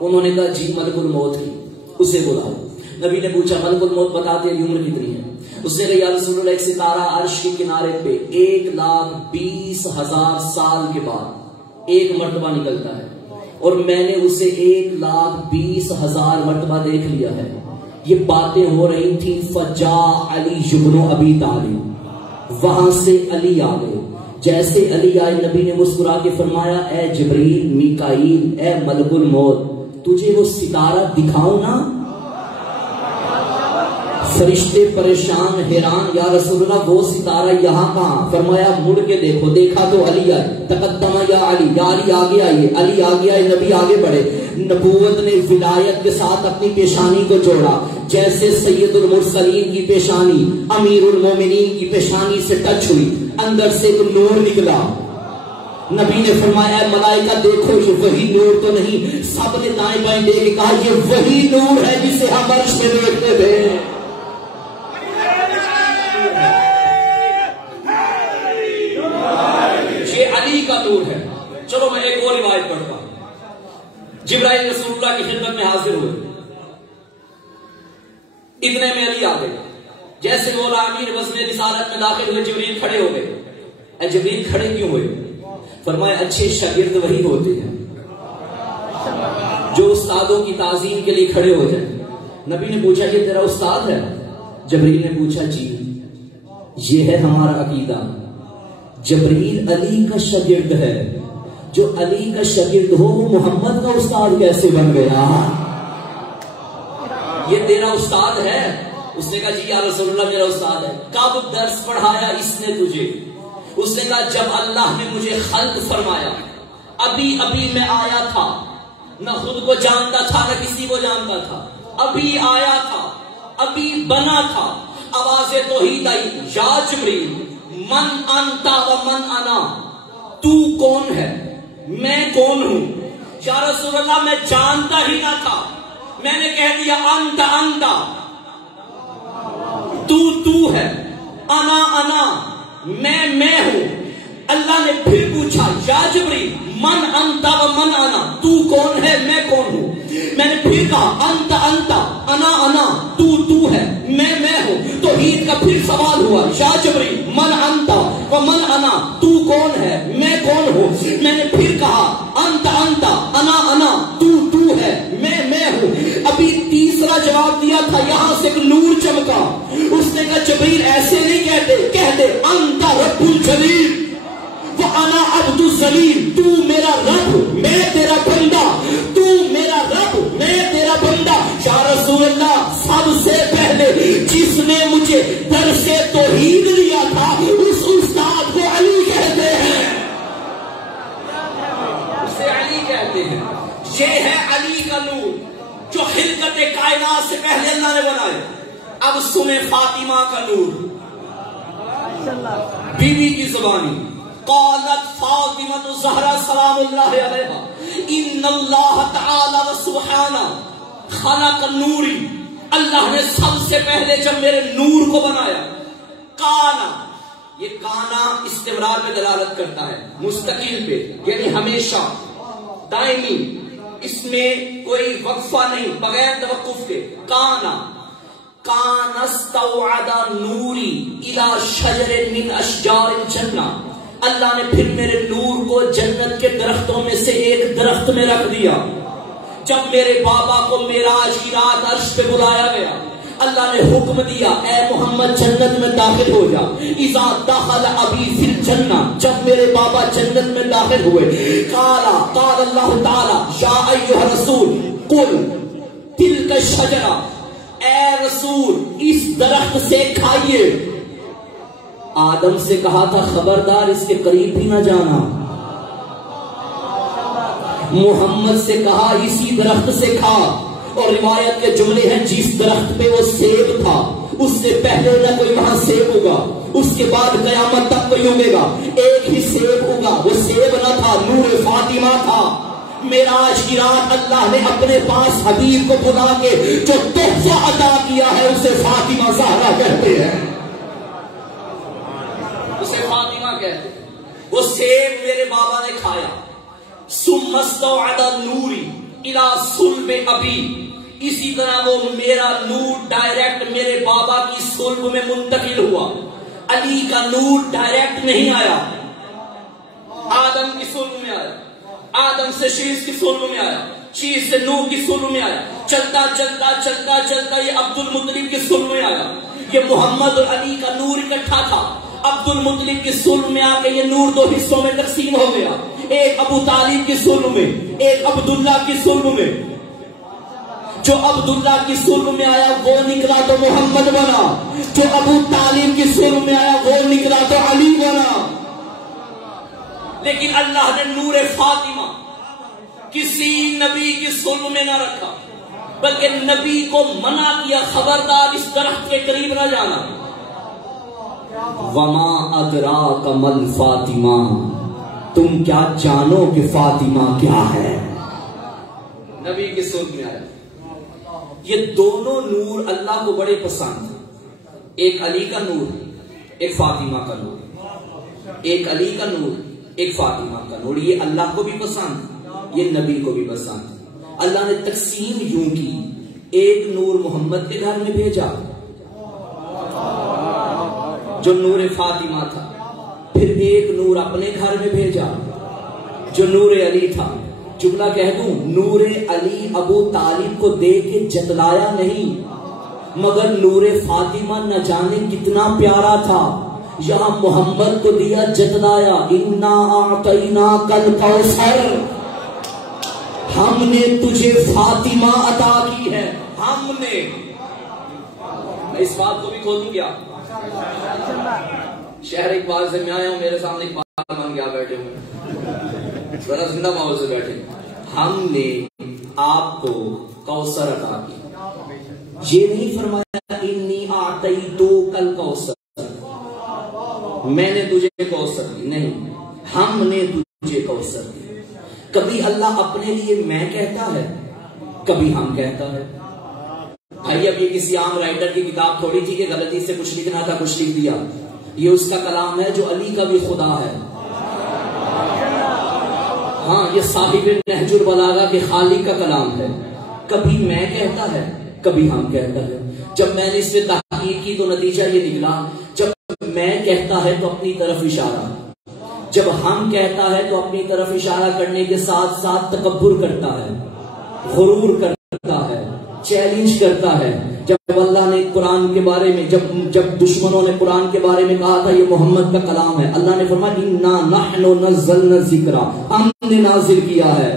انہوں نے کہا جی ملک الموت کی، اسے بلاؤ۔ نبی نے پوچھا ملک الموت بتا تیری عمر کتنی ہے؟ اس نے کہا یا رسول اللہ ایک ستارہ عرش کے کنارے پہ 1,20,000 سال کے بعد ایک مرتبہ نکلتا ہے، اور میں نے اسے 1,20,000 مرتبہ دیکھ لیا ہے. یہ باتیں ہو رہی تھی. فجا علی بن ابی طالب، وہاں سے علی آ گئے. جیسے علی آئے نبی نے مسکرا کے فرمایا اے جبریل، میکائیل، اے ملک الموت، تجھے وہ ستارہ دکھاؤں نا؟ فرشتے پریشان حیران، یا رسول اللہ وہ ستارہ یہاں کہاں؟ فرمایا مڑ کے دیکھو. دیکھا تو علی آئے. تقدم یا علی، یا علی آگے آئیے. علی آگے آئے، نبی آگے بڑھے. نبوت نے ولایت کے ساتھ اپنی پیشانی کو جوڑا. جیسے سید المرسلین کی پیشانی امیر المومنین کی پیشانی سے ٹچ ہوئی، اندر سے ایک نور نکلا. نبی نے فرمایا اے ملائکہ دیکھو یہ وہی نور تو نہیں؟ سب نے دائیں بائیں دے کے کہا یہ وہی نور ہے جسے ہم عرش میں دیکھتے تھے. یہ علی کا نور ہے. چلو میں ایک اور روایت پڑھتا ہوں. جبرائیل رسول اللہ کی خدمت میں حاضر ہوئے. اتنے میں علی آ گئے. جیسے مولا امیر وزن رسالت میں داخل ہوئے، جبریل کھڑے ہو گئے. اے جبریل کھڑے کیوں ہوئے؟ فرمایا اچھے شاگرد وہی ہوتے ہیں جو استادوں کی تعظیم کے لیے کھڑے ہو جائیں. نبی نے پوچھا یہ تیرا استاد ہے؟ جبریل نے پوچھا جی. یہ ہے ہمارا عقیدہ. جبریل علی کا شاگرد ہے. جو علی کا شاگرد ہو وہ محمد کا استاد کیسے بن گیا؟ یہ تیرا استاد ہے؟ اس نے کہا جی یا رسول اللہ میرا استاد ہے. کب درس پڑھایا اس نے تجھے؟ اس نے کہا جب اللہ نے مجھے خلق فرمایا. ابھی ابھی میں آیا تھا، نہ خود کو جانتا تھا نہ کسی کو جانتا تھا. ابھی آیا تھا، ابھی بنا تھا. آواز توحید آئی، یا جبریل من انتا و من انا، تو کون ہے میں کون ہوں؟ یا رسول اللہ میں جانتا ہی نہ تھا. میں نے کہہ دیا انتا انتا، تو ہے، انا میں ہوں. اللہ نے پھر پوچھا یا جبریل من انتا و من انا، تو کون ہے میں کون ہوں؟ میں نے پھر کہا انتا انا، تو ہے میں ہوں. توحید کا پھر سوال ہوا یا جبریل من انتا و من انا، تو کون ہے میں کون ہوں؟ میں نے پھر کہا انتا انا، تو ہے میں ہوں. ابھی تیسرا جواب دیا تھا، یہاں سے ایک نور چمکا. اس نے کہا جبریل ایسے نہیں کہتے، کہہ دے انتا رب الجلیل وَأَنَا عَبْدُ الذَّلِيلُ، تو میرا رب میں تیرا بندہ، تو میرا رب میں تیرا بندہ. یا رسول اللہ سب سے پہلے جس نے مجھے درس توحید لیا تھا اس استاد کو علی کہتے ہیں. اسے علی کہتے ہیں. یہ ہے علی کا نور جو خلقت کائنات سے پہلے اللہ نے بنایا. اب سنیں فاطمہ کا نور. بی بی کی زبانی قالت فاطمہ الزہرا سلام اللہ علیہا ان اللہ تعالی و سبحانہ خلق نوری، اللہ نے سب سے پہلے جب میرے نور کو بنایا. کانا، یہ کانا استمرار میں دلالت کرتا ہے، مستقل پہ، یعنی ہمیشہ دائمی، اس میں کوئی وقفہ نہیں، بغیر توقف کے. کانا استوعد نوری الی شجر من اشجار الجنہ، اللہ نے پھر میرے نور کو جنت کے درختوں میں سے ایک درخت میں رکھ دیا. جب میرے بابا کو معراج کی رات عرش پہ بلایا گیا، اللہ نے حکم دیا اے محمد جنت میں داخل ہو جا. اذا دخل ابی فی الجنہ، جب میرے بابا جنت میں داخل ہوئے، قال اللہ تعالی یا ایھا الرسول قل تلک الشجرہ، اے رسول اس درخت سے کھائیے. آدم سے کہا تھا خبردار اس کے قریب بھی نہ جانا. محمد سے کہا اسی درخت سے کھا. اور روایت کے جملے ہیں جس درخت پہ وہ سیب تھا اس سے پہلے نہ کوئی وہاں سیب ہوگا، اس کے بعد قیامت تک کوئی اگے گا. ایک ہی سیب ہوگا، وہ سیب نہ تھا، نور فاطمہ تھا. معراج کی رات اللہ نے اپنے پاس حبیب کو بلا کے جو تحفہ عطا کیا ہے اسے فاطمہ زہرا کہتے ہیں. اسے فاطمہ کہتے ہیں. وہ سیب میرے بابا نے کھایا. ثم استوعد نوری الی صلب ابی، اسی طرح وہ میرا نور ڈائریکٹ میرے بابا کی صلب میں منتقل ہوا. علی کا نور ڈائریکٹ نہیں آیا، آدم کی صلب میں آیا. آدم سے شیش کی صلب میں آیا، شیش سے نوح کی صلب میں آیا، چلتا چلتا چلتا چلتا یہ عبد المطلب کی صلب میں آیا۔ یہ محمد اور علی کا نور اکٹھا تھا، عبد المطلب کی صلب میں آ کے یہ نور دو حصوں میں تقسیم ہو گیا، ایک ابو طالب کی صلب میں، ایک عبداللہ کی صلب میں۔ جو عبداللہ کی صلب میں آیا وہ نکلا تو محمد بنا، جو ابو طالب کی صلب میں آیا وہ نکلا تو علی بنا۔ لیکن اللہ نے نور فاطمہ کسی نبی کی صلب میں نہ رکھا، بلکہ نبی کو منع کیا، خبردار اس درخت کے قریب نہ جانا۔ وما ادراک مل فاطمہ، تم کیا جانو کہ فاطمہ کیا ہے؟ نبی کی صلب میں آیا۔ یہ دونوں نور اللہ کو بڑے پسند ہیں، ایک علی کا نور، ایک فاطمہ کا نور، ایک علی کا نور، ایک فاطمہ کا نور۔ یہ اللہ کو بھی پسند، یہ نبی کو بھی پسند۔ اللہ نے تقسیم یوں کی، ایک نور محمد کے گھر میں بھیجا جو نور فاطمہ تھا، پھر ایک نور اپنے گھر میں بھیجا جو نور علی تھا۔ جملہ کہہ دوں، نور علی ابو طالب کو دے کے جتلایا نہیں، مگر نور فاطمہ نہ جانے کتنا پیارا تھا، یہاں محمد کو دیا جتلایا۔ انا اعطیناک الکوثر، ہم نے تجھے فاطمہ عطا کی ہے، ہم نے۔ میں اس بات کو بھی کھولوں گیا، شہر اقبال سے میں آیا ہوں، میرے سامنے اقبال مان کے بیٹھے ہوئے، ذرا زندہ ماحول سے بیٹھے۔ ہم نے آپ کو کوثر عطا کی، یہ نہیں فرمایا انی اعطیتک الکوثر، میں نے تجھے کوثر دی، نہیں، ہم نے تجھے کوثر دی۔ کبھی اللہ اپنے لیے میں کہتا ہے، کبھی ہم کہتا ہے۔ بھائی اب یہ کسی عام رائٹر کی کتاب تھوڑی تھی کہ غلطی سے کچھ لکھنا تھا کچھ لکھ دیا، یہ اس کا کلام ہے جو علی کا بھی خدا ہے۔ ہاں، یہ صاحب نہج البلاغہ کے خالق کا کلام ہے۔ کبھی میں کہتا ہے، کبھی ہم کہتا ہے۔ جب میں نے اس پہ تحقیق کی تو نتیجہ یہ نکلا، جب میں کہتا ہے تو اپنی طرف اشارہ، جب ہم کہتا ہے تو اپنی طرف اشارہ کرنے کے ساتھ ساتھ تکبر کرتا ہے، غرور کرتا ہے، چیلنج کرتا ہے۔ جب اللہ نے قرآن کے بارے میں، جب دشمنوں نے قرآن کے بارے میں کہا تھا یہ محمد کا کلام ہے، اللہ نے فرمایا انا نحن نزلنا الذکر، ہم نے نازل کیا ہے۔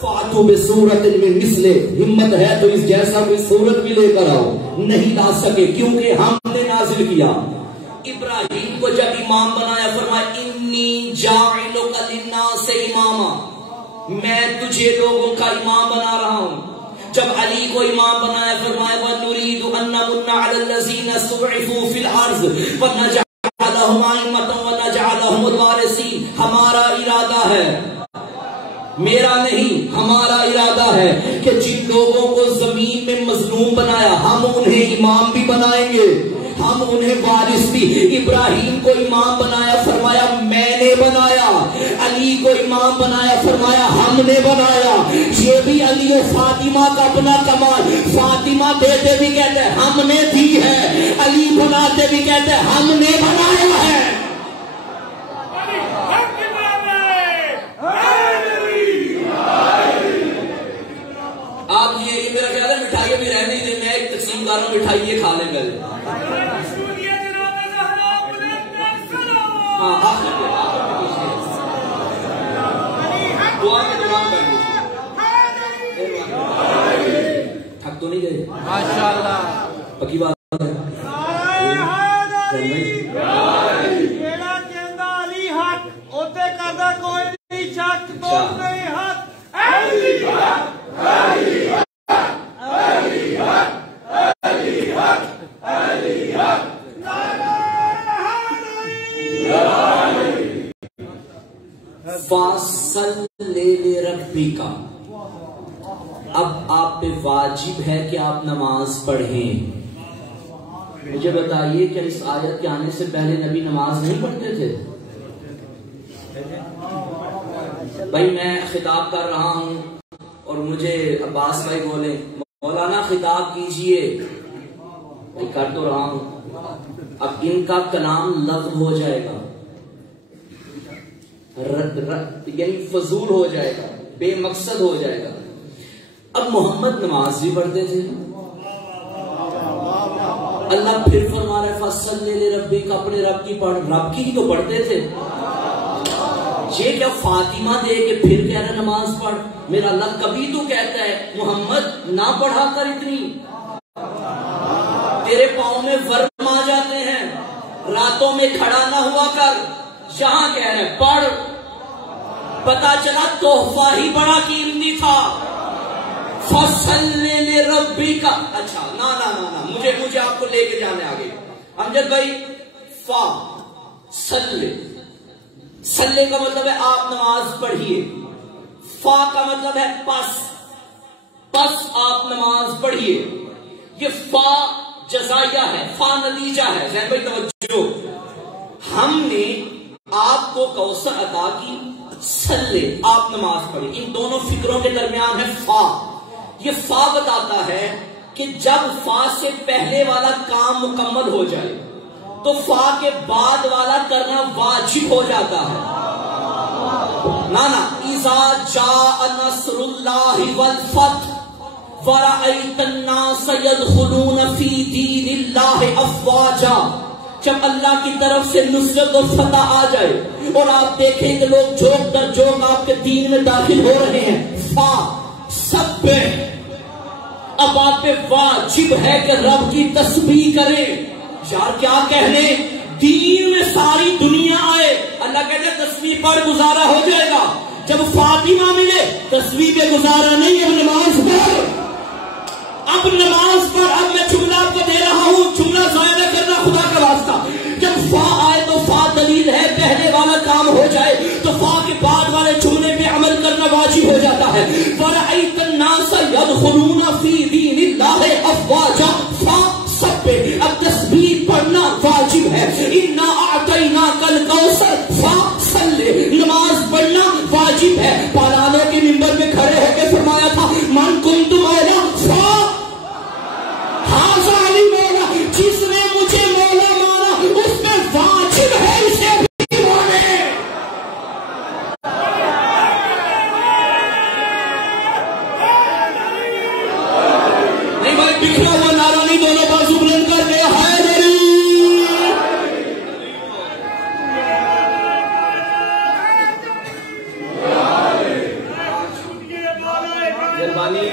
فاتوا بسورۃ من مثلہ، ہمت ہے تو اس جیسا کوئی سورت بھی لے کر آؤ، نہیں لا سکے کیونکہ ہم نے نازل کیا۔ ابراہیم کو جب امام بنایا فرمایا انی جاعلک للناس اماما، میں تجھے لوگوں کا امام بنا رہا ہوں۔ جب علی کو امام بنایا فرمایا وَنُرِيدُ أَن نَّمُنَّ عَلَى الَّذِينَ اسْتُضْعِفُوا فِي الْأَرْضِ وَنَجْعَلَهُمْ أَئِمَّةً وَنَجْعَلَهُمُ الْوَارِثِينَ۔ ہمارا ارادہ ہے، میرا نہیں، ہمارا ارادہ ہے کہ جن لوگوں کو زمین میں مظلوم بنایا ہم انہیں امام بھی بنائیں گے، ہم انہیں وارث بھی۔ ابراہیم کو امام بنایا فرمایا میں نے بنایا، علی کو امام بنایا فرمایا ہم نے بنایا۔ یہ بھی علی و فاطمہ کا اپنا کمال، فاطمہ دیتے بھی کہتے ہیں ہم نے دی ہے، علی بناتے بھی کہتے ہیں ہم نے بنایا ہے۔ آپ یہ میرا خیال ہے مٹھائی بھی رہنے دیں، میں ایک تقسیم کر رہا ہوں، مٹھائی یہ کھا لیں پہلے۔ ہاں دعا کے دوران بیٹھ تھک تو نہیں گئے؟ ماشاءاللہ، پکی بات ہے۔ کا اب آپ پہ واجب ہے کہ آپ نماز پڑھیں۔ مجھے بتائیے کہ اس آیت کے آنے سے پہلے نبی نماز نہیں پڑھتے تھے؟ بھائی میں خطاب کر رہا ہوں اور مجھے عباس بھائی بولے مولانا خطاب کیجئے، کر تو رہا ہوں، اب ان کا کلام لغو ہو جائے گا، یعنی فضول ہو جائے گا، بے مقصد ہو جائے گا۔ اب محمد نماز بھی پڑھتے تھے، اللہ پھر فرما رہا ہے فصلی لربک، اپنے رب کی پڑھ، رب کی ہی تو پڑھتے تھے۔ یہ کیا فاطمہ دے کے پھر کہہ رہے نماز پڑھ؟ میرا اللہ کبھی تو کہتا ہے محمد نہ پڑھا کر اتنی، تیرے پاؤں میں ورم آ جاتے ہیں، راتوں میں کھڑا نہ ہوا کر، یہاں کہہ رہے ہیں پڑھ۔ پتا چلا تحفہ ہی بڑا قیمتی تھا، فصلی لربک۔ اچھا نا نا نا نا، مجھے آپ کو لے کے جانے آگے۔ امجد بھائی فا صلی، صلی کا مطلب ہے آپ نماز پڑھیے، فا کا مطلب ہے پس آپ نماز پڑھیے۔ یہ فا جزائیہ ہے، فا نتیجہ ہے۔ ذہن بھائی توجہ، ہم نے آپ کو کوثر عطا کی، صلی آپ نماز پڑھی، ان دونوں فکروں کے درمیان ہے فا۔ یہ فا بتاتا ہے کہ جب فا سے پہلے والا کام مکمل ہو جائے تو فا کے بعد والا کرنا واجب ہو جاتا ہے۔ نانا اذا جاء نصر اللہ والفتح ورأیت الناس يدخلون فی دین اللہ افواجا، جب اللہ کی طرف سے نصرت اور فتح آ جائے اور آپ دیکھیں کہ لوگ جھوک در جھوک آپ کے دین میں داخل ہو رہے ہیں، فا سب پہ اب آپ پہ واجب ہے کہ رب کی تسبیح کریں۔ یار کیا کہنے، دین میں ساری دنیا آئے، اللہ کہتے ہیں تسبیح پڑھ گزارا ہو جائے گا۔ جب فاطمہ ملے تسبیح پہ گزارا نہیں، اب نماز پڑھ، اب نماز پڑھ۔ اب میں جملہ آپ کو دے رہا ہوں، جملہ ضائع نہ کرنا خدا کا واسطہ۔ جب فا آئے تو فا دلیل ہے، پہلے والا کام ہو جائے تو فا کے بعد والے جملے پہ عمل کرنا واجب ہو جاتا ہے۔ وَرَأَيْتَ النَّاسَ يَدْخُلُونَ فِي دِينِ اللَّهِ أَفْوَاجًا، فا سب پہ اب تسبیح پڑھنا واجب ہے۔ اِنَّا أَعْطَيْنَاكَ الْكَوْثَرَ فَصَلِّ، نماز پڑھنا واجب ہے۔ پالانوں کے منبر میں کھڑے ہو کے فرمایا تھا مَنْ كُنْتُ مَوْلًا فَا هَذَا عَلِي مولا، جس نے مجھے مولا مانا اس پہ واجب ہے اسے بھی مانے۔ نہیں بھائی بکھرا ہوا نعرہ نہیں، دونوں بازو بلند کر کے حیدری۔ مہربانی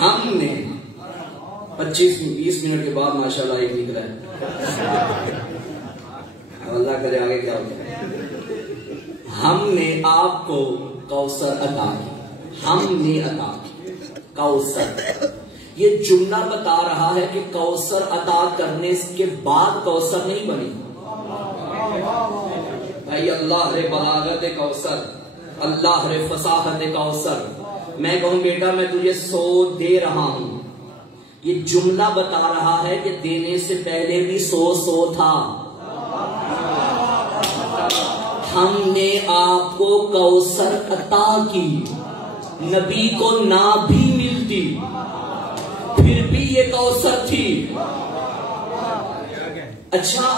ہم نے 25-20 منٹ کے بعد ماشاءاللہ ایک نکلا ہے، اللہ کرے آگے کیا ہوتا ہے۔ ہم نے آپ کو کوثر عطا کی، ہم نے عطا کی کوثر۔ یہ جملہ بتا رہا ہے کہ کوثر عطا کرنے کے بعد کوثر نہیں بنی۔ بھائی اللہ رے بلاغت کوثر، اللہ رے فصاحت کوثر، میں کہوں بیٹا میں تجھے 100 دے رہا ہوں، یہ جملہ بتا رہا ہے کہ دینے سے پہلے بھی 100 تھا۔ ہم نے آپ کو کوثر عطا کی، نبی کو نہ بھی ملتی پھر بھی یہ کوثر تھی۔ اچھا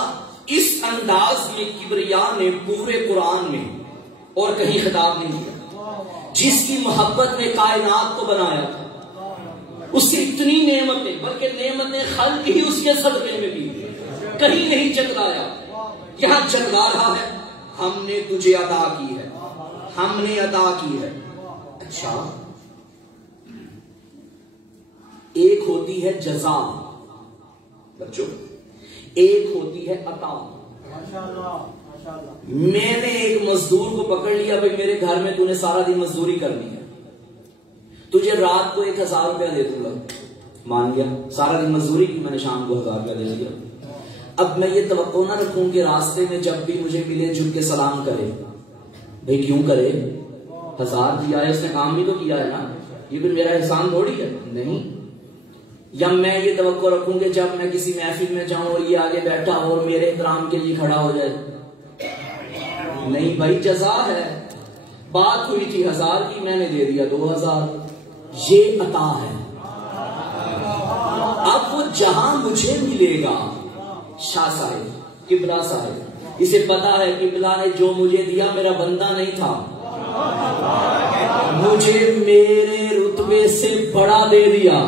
اس انداز میں کبریا نے پورے قرآن میں اور کہیں خطاب نہیں کیا۔ جس کی محبت نے کائنات کو بنایا تھا، اس سے اتنی نعمتیں، بلکہ نعمتیں خلق ہی اس کے صدقے میں بھی، کہیں نہیں جتلایا، یہاں جتلا رہا ہے ہم نے تجھے عطا کی ہے، ہم نے عطا کی ہے۔ اچھا ایک ہوتی ہے جزا بچوں، ایک ہوتی ہے عطا۔ میں نے ایک مزدور کو پکڑ لیا، بھائی میرے گھر میں تو نے سارا دن مزدوری کرنی ہے، تجھے رات کو 1000 روپیہ دے دوں گا، مان گیا، سارا دن مزدوری کی، میں نے شام کو 1000 روپیہ دے دیا۔ اب میں یہ توقع نہ رکھوں کہ راستے میں جب بھی مجھے ملے جھک کے سلام کرے، بھائی کیوں کرے، 1000 دیا ہے، اس نے کام بھی تو کیا ہے نا، یہ بھی میرا احسان تھوڑی ہے، نہیں۔ یا میں یہ توقع رکھوں کہ جب میں کسی محفل میں جاؤں اور یہ آگے بیٹھا ہو اور میرے احترام کے لیے کھڑا ہو جائے، نہیں بھائی جزا ہے۔ بات ہوئی تھی 1000 کی، میں نے دے دیا 2000، یہ عطا ہے. اب وہ جہاں مجھے ملے گا، شاہ صاحب قبلہ صاحب اسے پتا ہے قبلہ نے جو مجھے دیا میرا بندہ نہیں تھا، مجھے میرے رتبے سے بڑا دے دیا.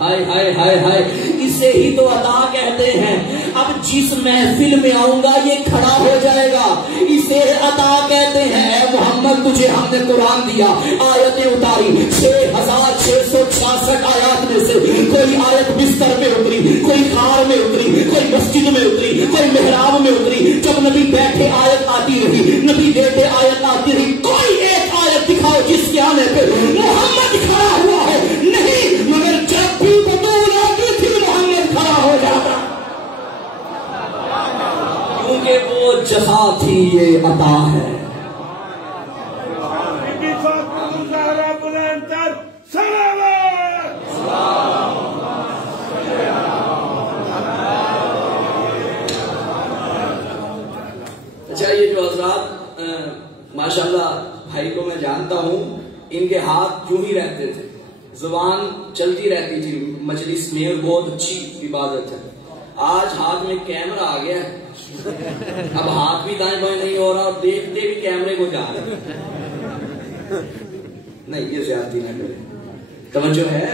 ہائے ہائے ہائے ہائے، اسے ہی تو عطا کہتے ہیں. اب جس محفل میں آؤں گا یہ کھڑا ہو جائے گا، اسے عطا کہتے ہیں. اے محمد تجھے ہم نے قرآن دیا، آیتیں اتاری 6666 آیات میں سے کوئی آیت بستر میں اتری، کوئی غار میں اتری، کوئی مسجد میں اتری، کوئی محراب میں اتری. جب نبی بیٹھے آیت آتی رہی، نبی لیٹے آیت آتی رہی. کوئی ایک آیت دکھاؤ جس کے آنے پہ محمد کھڑا ہوا ہو. نہیں، مگر جب بھی بدول آتی تھی محمد کھڑا ہو جاتا، کیونکہ وہ جزا تھی، یہ عطا ہے. اچھا، یہ جو حضرات ماشاءاللہ بھائی کو میں جانتا ہوں، ان کے ہاتھ یوں ہی رہتے تھے، زبان چلتی رہتی تھی مجلس میں، اور بہت اچھی عبادت ہے. آج ہاتھ میں کیمرہ آ گیا، اب ہاتھ بھی دائیں بائیں نہیں ہو رہا اور دیکھتے بھی کیمرے کو جا رہے. نہیں، یہ زیادتی نہ کرے، توجہ ہے.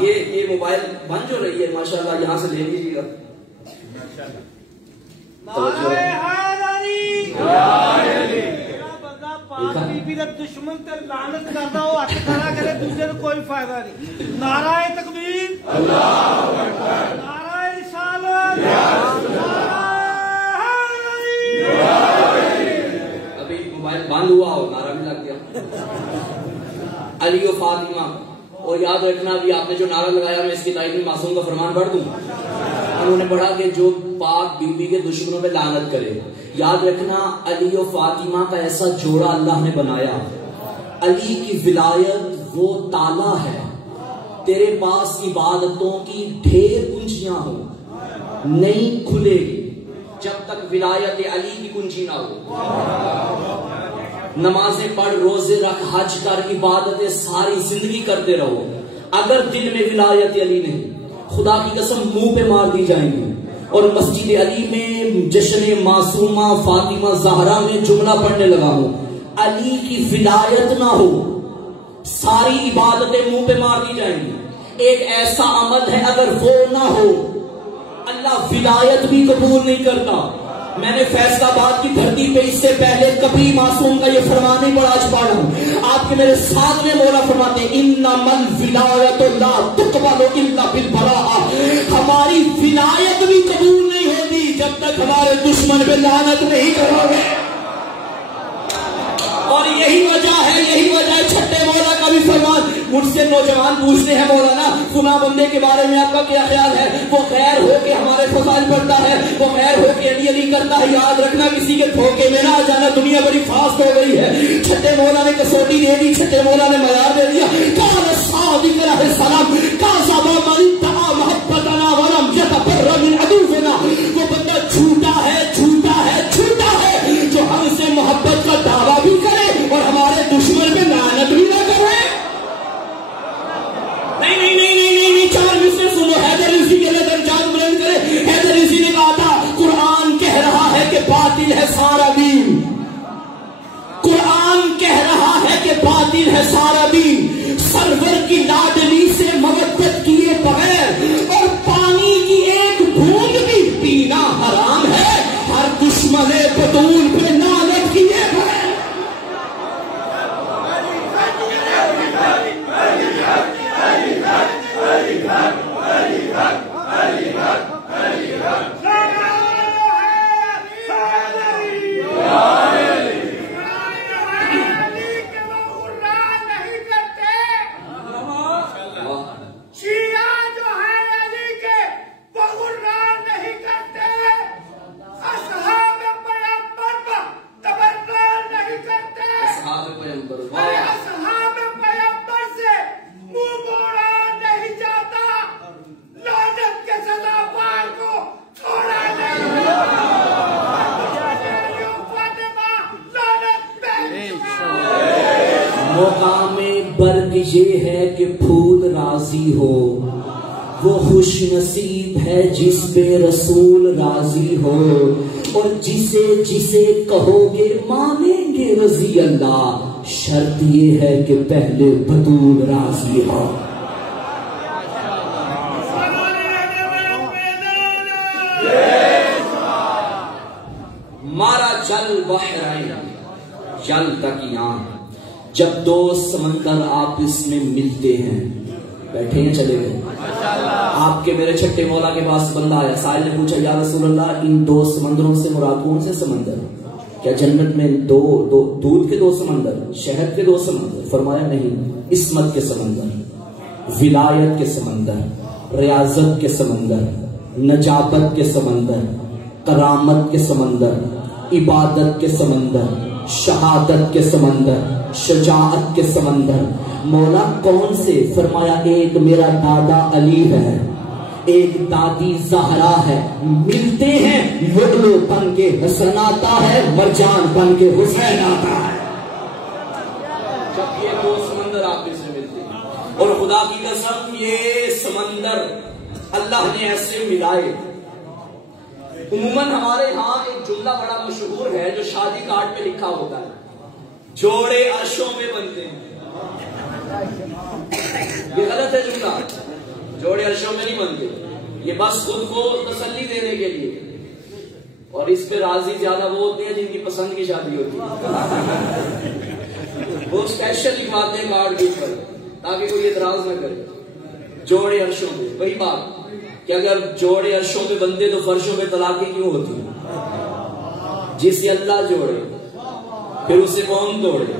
یہ موبائل بند جو رہی ہے ماشاءاللہ، یہاں سے لے لیجیے گا. دشمن تے لعنت کرتا ہو، ہاتھ کھڑا کرے، دوسرے کو کوئی فائدہ نہیں. نعرہ تکبیر، نعرہ رسالت، ابھی موبائل بند ہوا ہو، نعرہ بھی لگ گیا. علی و فاطمہ، اور یاد رکھنا بھی آپ نے جو نعرہ لگایا، میں اس کی تائید میں معصوم کا فرمان پڑھ دوں. انہوں نے پڑھا کہ جو پاک بی بی کے دشمنوں پہ لعنت کرے. یاد رکھنا علی و فاطمہ کا ایسا جوڑا اللہ نے بنایا. علی کی ولایت وہ تالا ہے، تیرے پاس عبادتوں کی ڈھیر کنجیاں ہوں، نہیں کھلے گی جب تک ولایت علی کی کنجی نہ ہو. نمازیں پڑھ، روزے رکھ، حج کر، عبادتیں ساری زندگی کرتے رہو، اگر دل میں ولایت علی نہیں، خدا کی قسم منہ پہ مار دی جائیں گی. اور مسجد علی میں جشن معصومہ فاطمہ زہرا میں جملہ پڑھنے لگا ہوں، علی کی ولایت نہ ہو ساری عبادتیں منہ پہ مار دی جائیں گی. ایک ایسا عمل ہے اگر وہ نہ ہو اللہ ولایت بھی قبول نہیں کرتا. میں نے فیصلہ آباد کی دھرتی پہ اس سے پہلے کبھی معصوم کا یہ فرمان نہیں پڑھا، آج پڑھ رہا ہوں. آپ کے میرے ساتھ میں مولا فرماتے ہیں انما الولایۃ لا تقبل الا بالبراءۃ. ہماری ولایت بھی قبول نہیں ہوتی جب تک ہمارے دشمن پہ لعنت نہیں کرو گے. اور یہی وجہ ہے چھٹے مولا کا بھی فرمان. مجھ سے نوجوان پوچھتے ہیں مولانا فلاں بندے کے بارے میں آپ کا کیا خیال ہے، وہ خیر ہو کے ہمارے فضائل پڑھتا ہے، وہ خیر ہو کے علی علی کرتا ہے. یاد رکھنا کسی کے دھوکے میں نہ آ جانا، دنیا بڑی فاسٹ ہو گئی ہے. چھٹے مولا نے کسوٹی دے دی، چھٹے مولا نے معیار دے دیا. کان صادق علیہ السلام کذب من ادعى محبتنا ولم يتبرأ من عدونا. وہ بندہ جھوٹا ہے جو ہم سے محبت کا دعویٰ بھی کرے اور ہمارے دشمن پہ لعنت بھی نہ کرے. نہیں، 4 مصرے سنو. حیدر عیسی کے لیے درجات بلند کرے. حیدر عیسی نے کہا تھا قرآن کہہ رہا ہے کہ باطل ہے سارا دین، قرآن کہہ رہا ہے کہ باطل ہے سارا دین. سرور کی لاڈلی سے محبت کیے بغیر اور پانی کی ایک بوند بھی پینا حرام ہے. ہر دشمن بطول پہ لعنت کیے بغیر. برق یہ ہے کہ پھول راضی ہو، وہ خوش نصیب ہے جس پہ رسول راضی ہو، اور جسے جسے کہو گے مانیں گے رضی اللہ، شرط یہ ہے کہ پہلے بطول راضی ہو۔ مارا جل بحرین جل تکیان، جب دو سمندر آپس میں ملتے ہیں، بیٹھے ہیں چلے گئے، آپ کے میرے چھٹے مولا کے پاس بندہ آیا، سائل نے پوچھا یا رسول اللہ ان دو سمندروں سے مراد کون سے سمندر؟ کیا جنت میں دودھ کے دو سمندر، شہد کے دو سمندر؟ فرمایا نہیں، عصمت کے سمندر، ولایت کے سمندر، ریاضت کے سمندر، نجابت کے سمندر، کرامت کے سمندر، عبادت کے سمندر، شہادت کے سمندر، شجاعت کے سمندر۔ مولا کون سے؟ فرمایا ایک میرا دادا علی ہے، ایک دادی زہرا ہے، ملتے ہیں لؤلؤ بن کے حسن آتا ہے، مرجان بن کے حسین آتا ہے۔ جب یہ دو سمندر آپس میں ملتے ہیں، اور خدا کی قسم یہ سمندر اللہ نے ایسے ملائے۔ عموماً ہمارے ہاں ایک جملہ بڑا مشہور ہے جو شادی کارڈ پہ لکھا ہوتا ہے، جوڑے عرشوں میں بنتے ہیں۔ یہ غلط ہے جملہ، جوڑے عرشوں میں نہیں بنتے، یہ بس خود کو تسلی دینے کے لیے، اور اس پہ راضی زیادہ وہ ہوتے ہیں جن کی پسند کی شادی ہوتی ہے، وہ اسپیشل لکھواتے ہیں کارڈ کے اوپر تاکہ کوئی اعتراض نہ کرے۔ جوڑے عرشوں میں، وہی بات کہ اگر جوڑے عرشوں میں بندے تو فرشوں میں طلاقیں کیوں ہوتی ہیں؟ جسے اللہ جوڑے پھر اسے کون توڑے،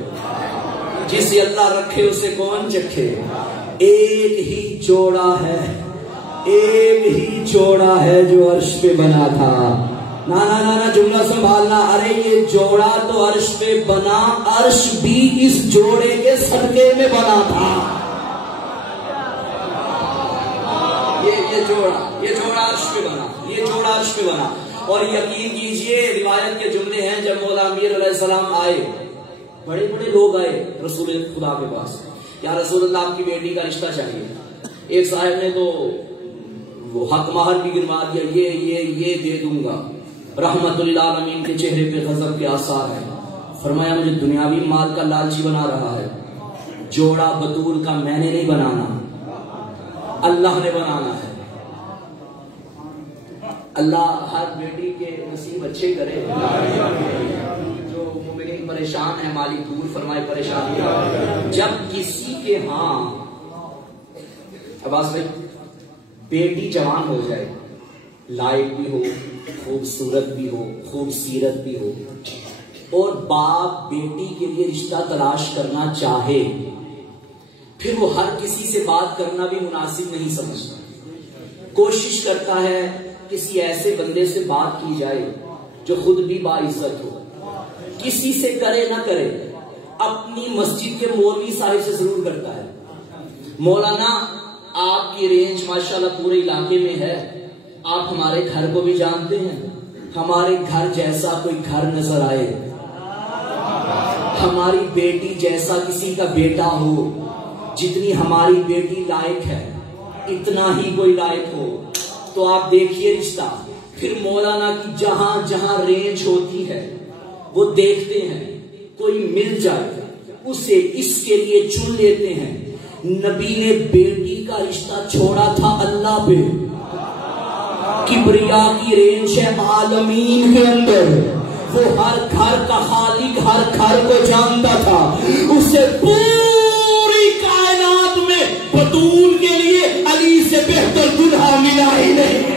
جسے اللہ رکھے اسے کون چکھے۔ ایک ہی جوڑا ہے، ایک ہی جوڑا ہے جو عرش پہ بنا تھا۔ نا جملہ سنبھالنا، ارے یہ جوڑا تو عرش پہ بنا، عرش بھی اس جوڑے کے صدقے میں بنا تھا۔ یہ جوڑا عرش پہ بنا، یہ جوڑا عرش پہ بنا۔ اور یقین کیجئے روایت کے جملے ہیں، جب مولا امیر علیہ السلام آئے، بڑے بڑے لوگ آئے رسول خدا کے پاس، یا رسول اللہ آپ کی بیٹی کا رشتہ چاہیے۔ ایک صاحب نے تو وہ حق مہر بھی گروا دیا، یہ دے دوں گا۔ رحمت للعالمین کے چہرے پہ غضب کے آثار ہیں۔ فرمایا مجھے دنیاوی مال کا لالچی بنا رہا ہے، جوڑا بطول کا میں نے نہیں بنانا، اللہ نے بنانا ہے۔ اللہ ہر بیٹی کے نصیب اچھے کرے، جو مومنین پریشان ہیں مالک دور فرمائے پریشانی۔ جب کسی کے ہاں عباس بھائی بیٹی جوان ہو جائے، لائق بھی ہو، خوبصورت بھی ہو، خوبصیرت بھی ہو، اور باپ بیٹی کے لیے رشتہ تلاش کرنا چاہے، پھر وہ ہر کسی سے بات کرنا بھی مناسب نہیں سمجھتا، کوشش کرتا ہے کسی ایسے بندے سے بات کی جائے جو خود بھی باعزت ہو، کسی سے کرے نہ کرے اپنی مسجد کے مولوی صاحب سے ضرور کرتا ہے۔ مولانا آپ کی رینج ماشاءاللہ پورے علاقے میں ہے، آپ ہمارے گھر کو بھی جانتے ہیں، ہمارے گھر جیسا کوئی گھر نظر آئے، ہماری بیٹی جیسا کسی کا بیٹا ہو، جتنی ہماری بیٹی لائق ہے اتنا ہی کوئی لائق ہو، تو آپ دیکھیے رشتہ۔ پھر مولانا کی جہاں جہاں رینج ہوتی ہے وہ دیکھتے ہیں، کوئی مل جائے اسے اس کے لیے چن لیتے ہیں۔ نبی نے بیٹی کا رشتہ چھوڑا تھا اللہ پہ، کبریا کی رینج ہے عالمین کے اندر، وہ ہر گھر کا خالق ہر گھر کو جانتا تھا، اسے پوری کائنات میں بطول کے لیے علی سے بہتر دلہا ملا ہی نہیں۔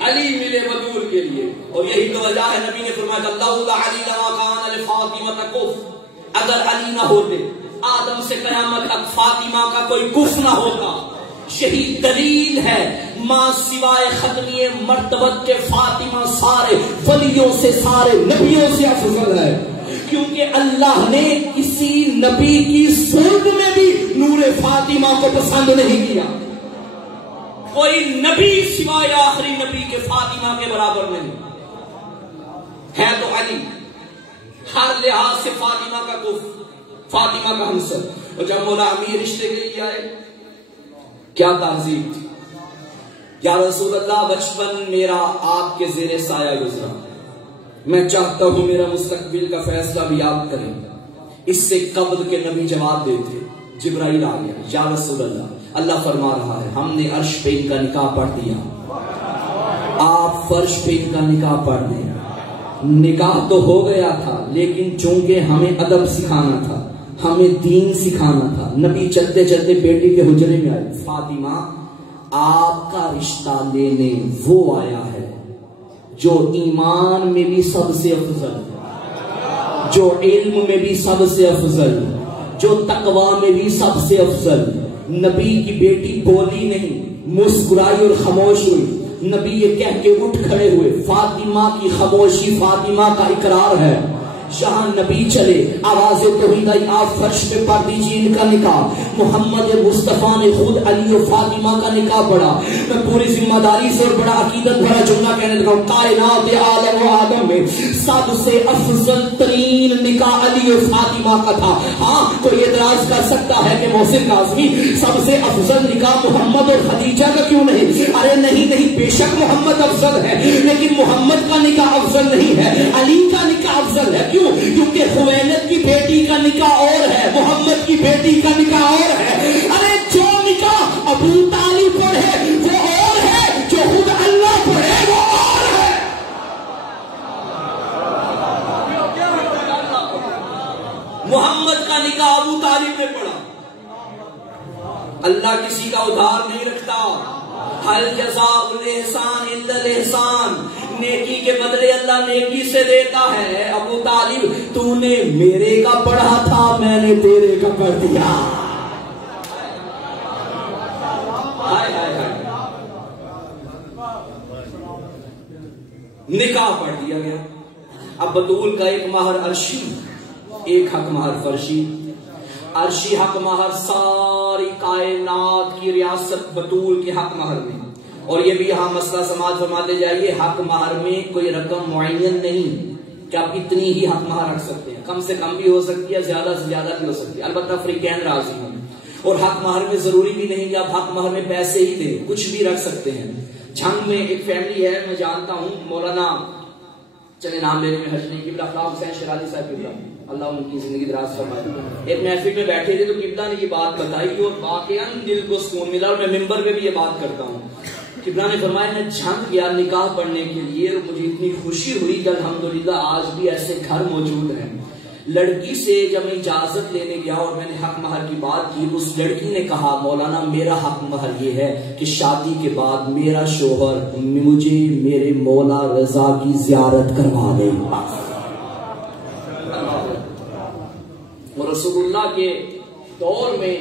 علی ملے بطول کے لیے، اور یہی تو وجہ ہے نبی نے فرمایا کہ اللہ علی لما کان لفاطمہ کف، اگر علی نہ ہوتے آدم سے قیامت تک فاطمہ کا کوئی کف نہ ہوتا۔ یہی دلیل ہے ماں سوائے ختمی مرتبت کے فاطمہ سارے ولیوں سے سارے نبیوں سے افضل ہے، کیونکہ اللہ نے کسی نبی کی صورت میں بھی نور فاطمہ کو پسند نہیں کیا۔ کوئی نبی سوائے آخری نبی کے فاطمہ کے برابر نہیں ہے، تو علی ہر لحاظ سے فاطمہ کا کف، فاطمہ کا ہمسر. اور جب مولا امیر رشتے کے لیے آئے کیا تہذیب تھی. یا رسول اللہ بچپن میرا آپ کے زیر سایہ گزرا، میں چاہتا ہوں میرا مستقبل کا فیصلہ بھی آپ کریں. اس سے قبل کے نبی جواب دیتے. جبرائیل آ گیا. یا رسول اللہ فرما رہا ہے ہم نے عرش پہ ان کا نکاح پڑھ دیا، آپ فرش پہ ان کا نکاح پڑھ دیں. نکاح تو ہو گیا تھا لیکن چونکہ ہمیں ادب سکھانا تھا، ہمیں دین سکھانا تھا، نبی چلتے چلتے بیٹی کے حجرے میں آئے. فاطمہ آپ کا رشتہ لینے وہ آیا ہے جو ایمان میں بھی سب سے افضل، جو علم میں بھی سب سے افضل، جو تقوی میں بھی سب سے افضل. نبی کی بیٹی بولی نہیں، مسکرائی اور خاموش ہوئی. نبی یہ کہہ کے اٹھ کھڑے ہوئے. فاطمہ کی خاموشی فاطمہ کا اقرار ہے. جہاں نبی چلے آوازیں توحید آئی، آپ فرش پہ پڑھ دیجیے ان کا نکاح. محمد مصطفیٰ نے خود علی و فاطمہ کا نکاح پڑھا. میں پوری ذمہ داری سے اور بڑا عقیدت بھرا جملہ کہنے لگا ہوں، کائنات عالم و آدم میں سب سے افضل ترین نکاح علی و فاطمہ کا تھا. ہاں کوئی اعتراض کر سکتا ہے کہ محسن کاظمی سب سے افضل نکاح محمد اور خدیجہ کا کیوں نہیں؟ ارے نہیں، بے شک محمد افضل ہے لیکن محمد کا نکاح افضل نہیں ہے، علی کا نکاح افضل ہے. کیونکہ خوینت کی بیٹی کا نکاح اور ہے، محمد کی بیٹی کا نکاح اور ہے. ارے جو نکاح ابو طالب پڑھے وہ اور ہے، جو خود اللہ پڑھے وہ اور ہے. محمد کا نکاح ابو طالب نے پڑھا. اللہ کسی کا ادھار نہیں رکھتا. حل جزاء الاحسان الا الاحسان، نیکی کے بدلے اللہ نیکی سے دیتا ہے. ابو طالب تو نے میرے کا پڑھا تھا، میں نے تیرے کا پڑھ دیا. نکاح پڑھ دیا گیا. اب بطول کا ایک مہر عرشی، ایک حق مہر فرشی. عرشی حق مہر ساری کائنات کی ریاست بطول کے حق مہر میں. اور یہ بھی یہاں مسئلہ سماعت فرماتے جائیے، حق مہر میں کوئی رقم معین نہیں کہ آپ اتنی ہی حق مہر رکھ سکتے ہیں. کم سے کم بھی ہو سکتی ہے، زیادہ سے زیادہ بھی ہو سکتی ہے. البتہ فریقین راضی ہیں. اور حق مہر میں ضروری بھی نہیں کہ آپ حق مہر میں پیسے ہی دیں، کچھ بھی رکھ سکتے ہیں. جھنگ میں ایک فیملی ہے، میں جانتا ہوں، مولانا چلے نام لینے میں حرج نہیں، قبلہ فلاح حسین شیرازی صاحب قبلہ، اللہ ان کی زندگی دراز فرمائے. ایک محفل میں بیٹھے تھے تو قبلہ نے یہ بات بتائی اور واقعاً دل کو سکون ملا. اور میں ممبر پہ بھی یہ بات کرتا ہوں. قبلہ نے فرمایا میں جھنگ گیا نکاح پڑھنے کے لیے اور مجھے اتنی خوشی ہوئی کہ الحمدللہ آج بھی ایسے گھر موجود ہیں. لڑکی سے جب میں اجازت لینے گیا اور میں نے حق مہر کی بات کی، اس لڑکی نے کہا مولانا میرا حق مہر یہ ہے کہ شادی کے بعد میرا شوہر مجھے میرے مولا رضا کی زیارت کروا دے. اور رسول اللہ کے دور میں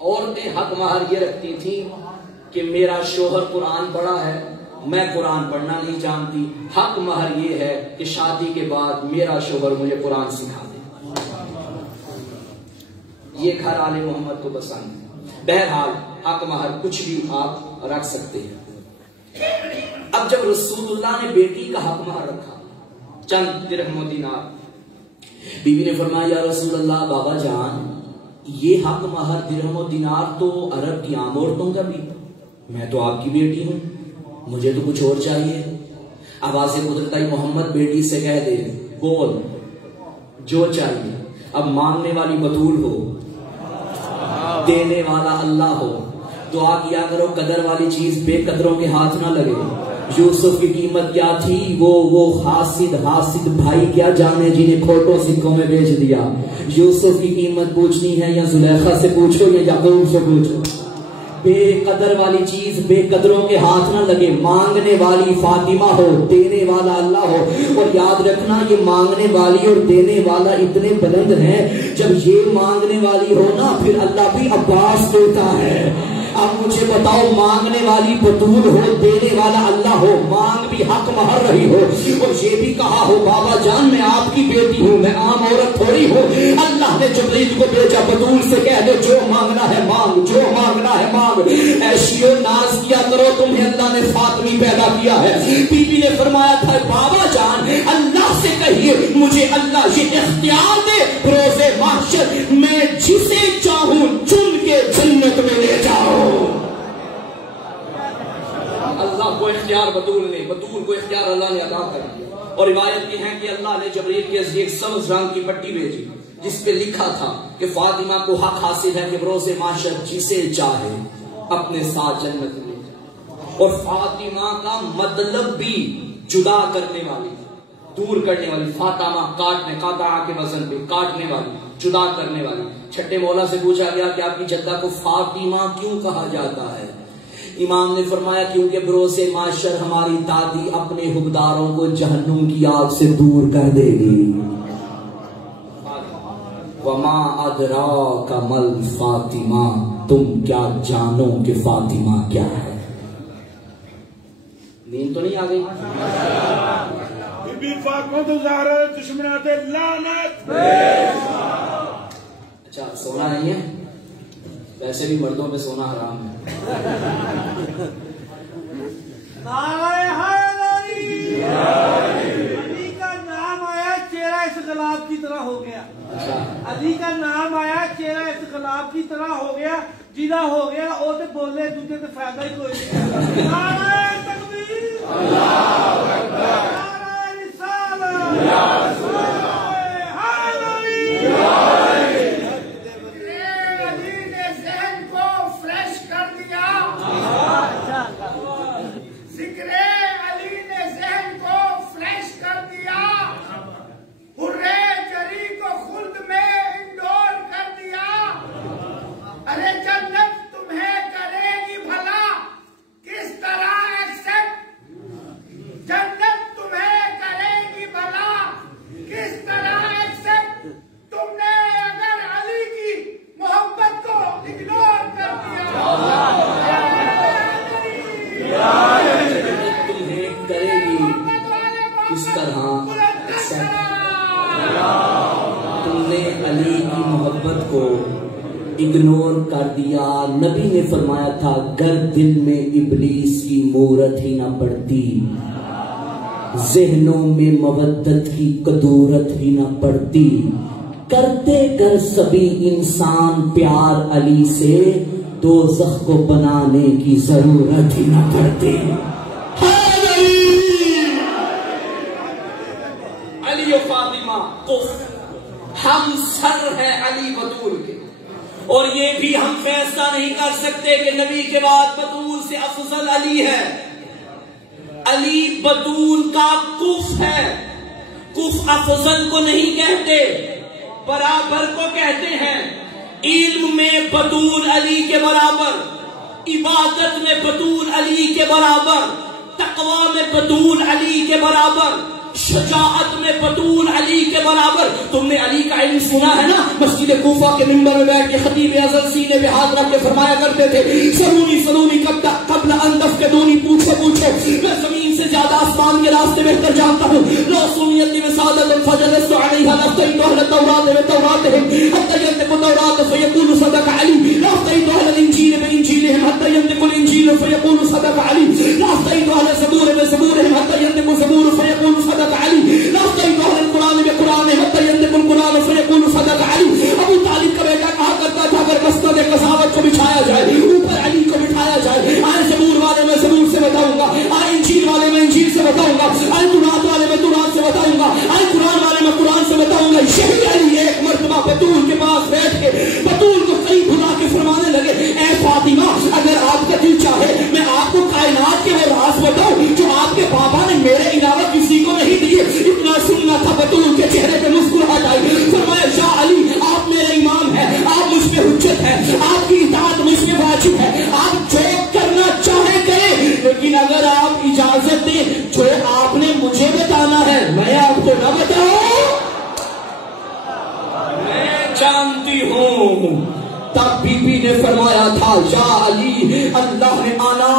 عورتیں حق مہر یہ رکھتی تھیں کہ میرا شوہر قرآن پڑھا ہے، میں قرآن پڑھنا نہیں جانتی، حق مہر یہ ہے کہ شادی کے بعد میرا شوہر مجھے قرآن سکھا دے. یہ گھر آل محمد کو پسند ہے. بہرحال حق مہر کچھ بھی آپ رکھ سکتے ہیں. اب جب رسول اللہ نے بیٹی کا حق مہر رکھا چند درہم و دینار، بی بی نے فرمایا یا رسول اللہ بابا جان یہ حق مہر درہم و دینار تو عرب کی عام عورتوں کا بھی، میں تو آپ کی بیٹی ہوں، مجھے تو کچھ اور چاہیے. آواز قدرت آئی محمد بیٹی سے کہہ دے بول جو چاہیے. اب مانگنے والی بطول ہو، دینے والا اللہ ہو. دعا کیا کرو قدر والی چیز بے قدروں کے ہاتھ نہ لگے. یوسف کی قیمت کیا تھی؟ وہ حاسد بھائی کیا جانے جنہیں کھوٹوں سکوں میں بیچ دیا. یوسف کی قیمت پوچھنی ہے یا زلیخا سے پوچھو یا یعقوب سے پوچھو. بے قدر والی چیز بے قدروں کے ہاتھ نہ لگے. مانگنے والی فاطمہ ہو، دینے والا اللہ ہو. اور یاد رکھنا یہ مانگنے والی اور دینے والا اتنے بلند ہیں، جب یہ مانگنے والی ہو نا پھر اللہ بھی عباس دیتا ہے. اب مجھے بتاؤ مانگنے والی بطول ہو، دینے والا اللہ ہو، مانگ بھی حق مہر رہی ہو اور یہ بھی کہا ہو بابا جان میں آپ کی بیٹی ہوں، میں عام عورت تھوڑی ہوں. اللہ نے جبریل کو بھیجا بطول سے کہہ دے جو مانگنا ہے مانگ، جو مانگنا ہے مانگ. ایشی و ناز کیا کرو، تمہیں اللہ نے فاطمی پیدا کیا ہے. بی بی نے فرمایا تھا بابا جان اللہ سے کہیے لیے مجھے اللہ یہ اختیار دے روز محشر میں جسے چاہوں چن کے جنت میں لے جاؤ. اللہ کو اختیار بطول کو اختیار اللہ نے عطا کر دیا. اور روایت یہ ہے کہ اللہ نے جبریل کے ذریعے ایک سبز رنگ کی پٹی بھیجی جس پہ لکھا تھا کہ فاطمہ کو حق حاصل ہے کہ روز محشر جسے چاہے اپنے ساتھ جنت میں لے جائے. اور فاطمہ کا مطلب بھی جدا کرنے والی، دور کرنے والی. فاطمہ قاطع کے وزن پہ کاٹنے والی، جدا کرنے والی. چھٹے مولا سے پوچھا گیا کہ آپ کی جدہ کو فاطمہ کیوں کہا جاتا ہے؟ امام نے فرمایا کیونکہ بروز محشر ہماری دادی اپنے حقداروں کو جہنم کی آگ سے دور کر دے گی. وما ادراک مل فاطمہ، تم کیا جانو کہ فاطمہ کیا ہے؟ نیند تو نہیں آ گئی؟ بی بی فاطمہ تو ظاہر دشمنات لعنت. اچھا سونا نہیں ہے؟ ویسے بھی مردوں پہ سونا حرام ہے. علی کا نام آیا چہرہ اس غلاب کی طرح ہو گیا. علی کا نام آیا چہرہ اس غلاب کی طرح ہو گیا. جیدہ ہو گیا وہ تو بولے دوسرے تو فائدہ ہی کوئی نہیں. نعرہ تکبیر، اللہ اکبر، نعرہ رسالت، یا رسول اللہ، ذکر علی نے ذہن کو فریش کر دیا، حرے جری کو خلد میں انڈور کر دیا. ارے جنت تمہیں کرے گی بھلا کس طرح ایکسپٹ، جنت تمہیں کرے گی بھلا کس طرح ایکسپٹ. تم نے اگر علی کی محبت کو اگنور کر دیا، تمہیں کرے گی کس طرح تم نے علی کی محبت کو اگنور کر دیا. نبی نے فرمایا تھا گر دل میں ابلیس کی مورت ہی نہ پڑتی، ذہنوں میں مودت کی قدورت ہی نہ پڑتی، کرتے گر سبھی انسان پیار علی سے دوزخ کو بنانے کی ضرورت ہی نہ پڑتی. علی و فاطمہ ہم سر ہیں علی بطول کے، اور یہ بھی ہم فیصلہ نہیں کر سکتے کہ نبی کے بعد بطول سے افضل علی ہے. علی بطول کا کف ہے. کف افضل کو نہیں کہتے، برابر کو کہتے ہیں. علم میں بطول علی کے برابر، عبادت میں بطول علی کے برابر، تقوی میں بطول علی کے برابر، شجاعت میں بطول علی کے برابر. تم نے علی کا علم سنا ہے نا؟ مسجد کوفہ کے منبر میں بیٹھ کے خطیب اعظم سینے پہ ہاتھ رکھ کے فرمایا کرتے تھے سلونی سلونی قبل ان تفقدونی، پوچھو پوچھو، میں زمین سے زیادہ آسمان کے راستے بہتر جانتا ہوں. لو سنیتی میں سعادت فجلست علیہا لفتیت اہل التوراۃ بتوراتہم حتی ینطق التوراۃ فیقول صدق علی، لفتیت اہل الانجیل بانجیلہم حتی ینطق الانجیل فیقول صدق علی، لفتیت اہل الزبور بزبورہم حتی ینطق الزبور فیقول صدق علی، لفتیت اہل القرآن بقرآن حتی ینطق القرآن فیقول صدق علی. ابو طالب کا بیٹا کہا کرتا تھا اگر مسند قضاوت کو بچھایا جائے اوپر علی کو بٹھایا جائے، آئے زبور والے میں زبور سے بتاؤں گا، آئے انجیل والے میں انجیل سے بتاؤں گا، آئے تورات والے میں تورات سے بتاؤں گا، آئے قرآن والے میں قرآن سے بتاؤں گا. یہی علی ایک مرتبہ بطول کے پاس بیٹھ کے بطول کو کئی بھلا کے فرمانے لگے اے فاطمہ اگر آپ کا دل چاہے میں آپ کو کائنات کے وہ راز بتاؤں جو آپ کے بابا نے میرے علاوہ کسی کو نہیں دیے. اتنا سننا تھا بطول کے چہرے پہ مسکراہٹ آئی. فرمایا یا علی آپ میرے امام ہیں، آپ مجھ پہ حجت ہے، آپ کی اطاعت مجھ پہ واجب ہے، آپ جو کرنا چاہیں کریں، لیکن اگر آپ اجازت دیں جو آپ نے مجھے بتانا ہے میں آپ کو نہ بتاؤں. میں جانتی ہوں. تب بی بی نے فرمایا تھا یا علی اللہ نے انا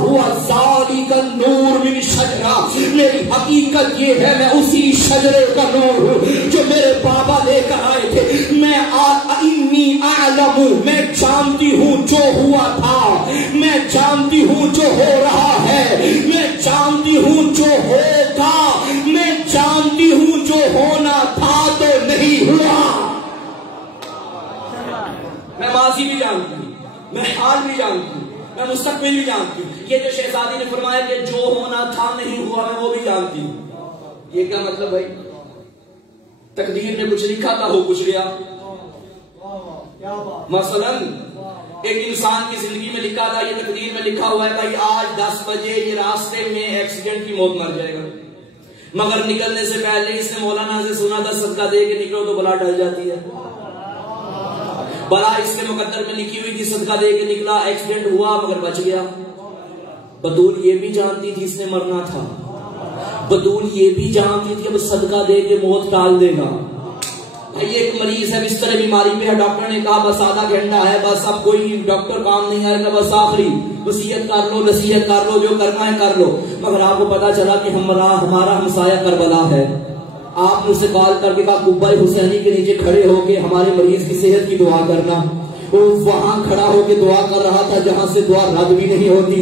ہوا ذالک النور من شجرہ، میری حقیقت یہ ہے میں اسی شجرے کا نور ہوں جو میرے بابا لے کر آئے تھے. میں انی اعلم، میں جانتی ہوں جو ہوا تھا، میں جانتی ہوں جو ہو رہا ہے، میں جانتی ہوں جو ہوگا، میں جانتی میں بھی جانتی ہوں. یہ جو شہزادی نے فرمایا کہ جو ہونا تھا نہیں ہوا میں وہ بھی جانتی ہوں. یہ کیا مطلب بھائی؟ تقدیر نے کچھ لکھا تھا ہو کچھ گیا. مثلا ایک انسان کی زندگی میں لکھا تھا، یہ تقدیر میں لکھا ہوا ہے بھائی آج 10 بجے یہ راستے میں ایکسیڈنٹ کی موت مر جائے گا، مگر نکلنے سے پہلے اس نے مولانا سے سنا تھا صدقہ دے کے نکلو تو بلا ٹل جاتی ہے. بلا اس کے مقدر میں لکھی ہوئی تھی، صدقہ دے کے نکلا، ایکسیڈنٹ ہوا مگر بچ گیا. بطول یہ بھی جانتی تھی اس نے مرنا تھا، بطول یہ بھی جانتی تھی اب صدقہ دے کے موت ٹال دے گا. ایک مریض ہے بستر بیماری پہ ہے، ڈاکٹر نے کہا بس آدھا گھنٹہ ہے، بس اب کوئی ڈاکٹر کام نہیں آئے گا، بس آخری وصیت کر لو، نصیحت کر لو، جو کرنا ہے کر لو. مگر آپ کو پتا چلا کہ ہمارا ہمسایہ کربلا ہے. آپ نے اسے کال کر کے کہا قبہ حسینی کے نیچے کھڑے ہو کے ہمارے مریض کی صحت کی دعا کرنا. وہ وہاں کھڑا ہو کے دعا کر رہا تھا جہاں سے دعا رد بھی نہیں ہوتی.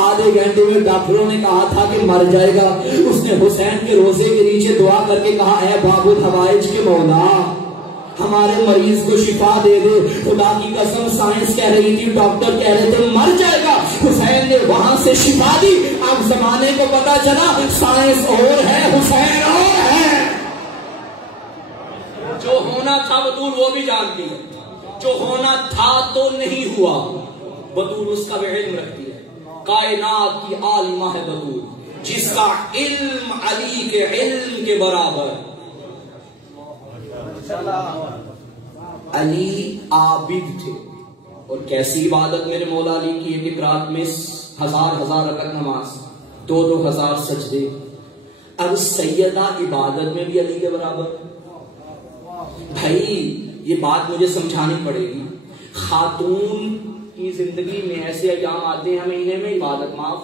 آدھے گھنٹے میں ڈاکٹروں نے کہا تھا کہ مر جائے گا. اس نے حسین کے روزے کے نیچے دعا کر کے کہا اے باب الحوائج کے مولا ہمارے مریض کو شفا دے دے. خدا کی قسم سائنس کہہ رہی تھی، ڈاکٹر کہہ رہے تھے مر جائے گا، حسین نے وہاں سے شفا دی. اب زمانے کو پتا چلا سائنس اور ہے، حسین اور ہے. جو ہونا تھا بطول وہ بھی جانتی ہے، جو ہونا تھا تو نہیں ہوا بطول اس کا بھی علم رکھتی ہے. کائنات کی عالمہ ہے بطول، جس کا علم علی کے علم کے برابر. علی عابد تھے، اور کیسی عبادت میرے مولا علی کی، ایک رات میں 1000 رکعت نماز، 2000 سجدے. اب سیدہ عبادت میں بھی علی کے برابر. بھائی یہ بات مجھے سمجھانی پڑے گی. خاتون کی زندگی میں ایسے ایام آتے ہیں مہینے میں عبادت معاف.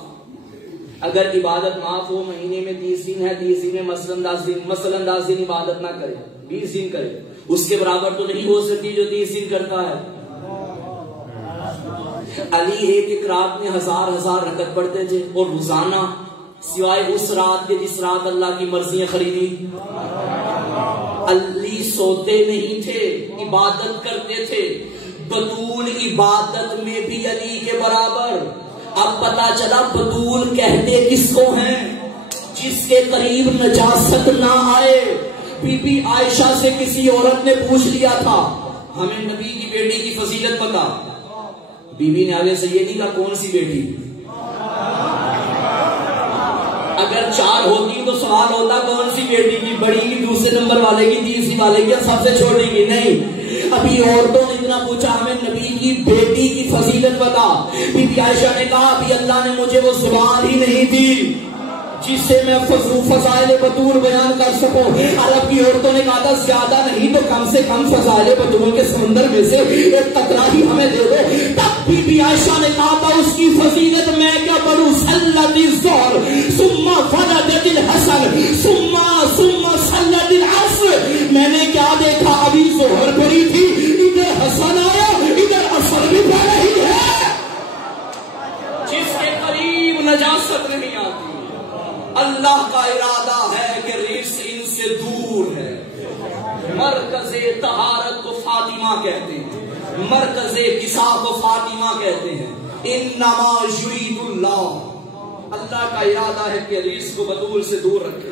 اگر عبادت معاف ہو مہینے میں 30 دن ہے، 30 دن میں مثلاً 10 دن عبادت نہ کرے، 20 دن کرے، اس کے برابر تو نہیں ہو سکتی جو 30 دن کرتا ہے. علی ایک رات میں 1000 رکعت پڑھتے تھے، اور روزانہ سوائے اس رات کے جس رات اللہ کی مرضیاں خریدی. علی سوتے نہیں تھے، عبادت کرتے تھے. بطول عبادت میں بھی علی کے برابر. اب پتا چلا بطول کہتے کس کو ہیں؟ جس کے قریب نجاست نہ آئے. بی بی عائشہ سے کسی عورت نے پوچھ لیا تھا ہمیں نبی کی بیٹی کی فضیلت بتا. بی بی نے آگے سے یہ نہیں کہا کون سی بیٹی. اگر 4 ہوتی تو سوال ہوتا کون سی بیٹی کی، بڑی کی، دوسرے نمبر والے کی، تیسری والے کی، سب سے چھوٹی کی. نہیں، ابھی عورتوں نے اتنا پوچھا ہمیں نبی کی بیٹی کی فضیلت بتا. بی بی عائشہ نے کہا ابھی اللہ نے مجھے وہ زبان ہی نہیں دی جس سے میں فضائل بطول بیان کر سکوں. عرب کی عورتوں نے کہا تھا زیادہ نہیں تو کم سے کم فضائل بطول کے سمندر میں سے ایک قطرہ ہی ہمیں دے دو. تب بی بی عائشہ نے کہا تھا اس کی فضیلت میں کیا پڑھوں. سلت الظہر ثم فردت الحسن ثم سلت العصر. میں نے کیا دیکھا، ابھی ظہر پڑی تھی، ادھر حسن آیا، ادھر عصر بھی پڑھ رہی ہے. جس کے قریب نجاست نہیں آتی. اللہ کا ارادہ ہے کہ رجس ان سے دور ہے. مرکز طہارت کو فاطمہ کہتے ہیں، مرکز کسا کو فاطمہ کہتے ہیں. انما یرید اللہ، اللہ کا ارادہ ہے کہ رجس کو بطول سے دور رکھے.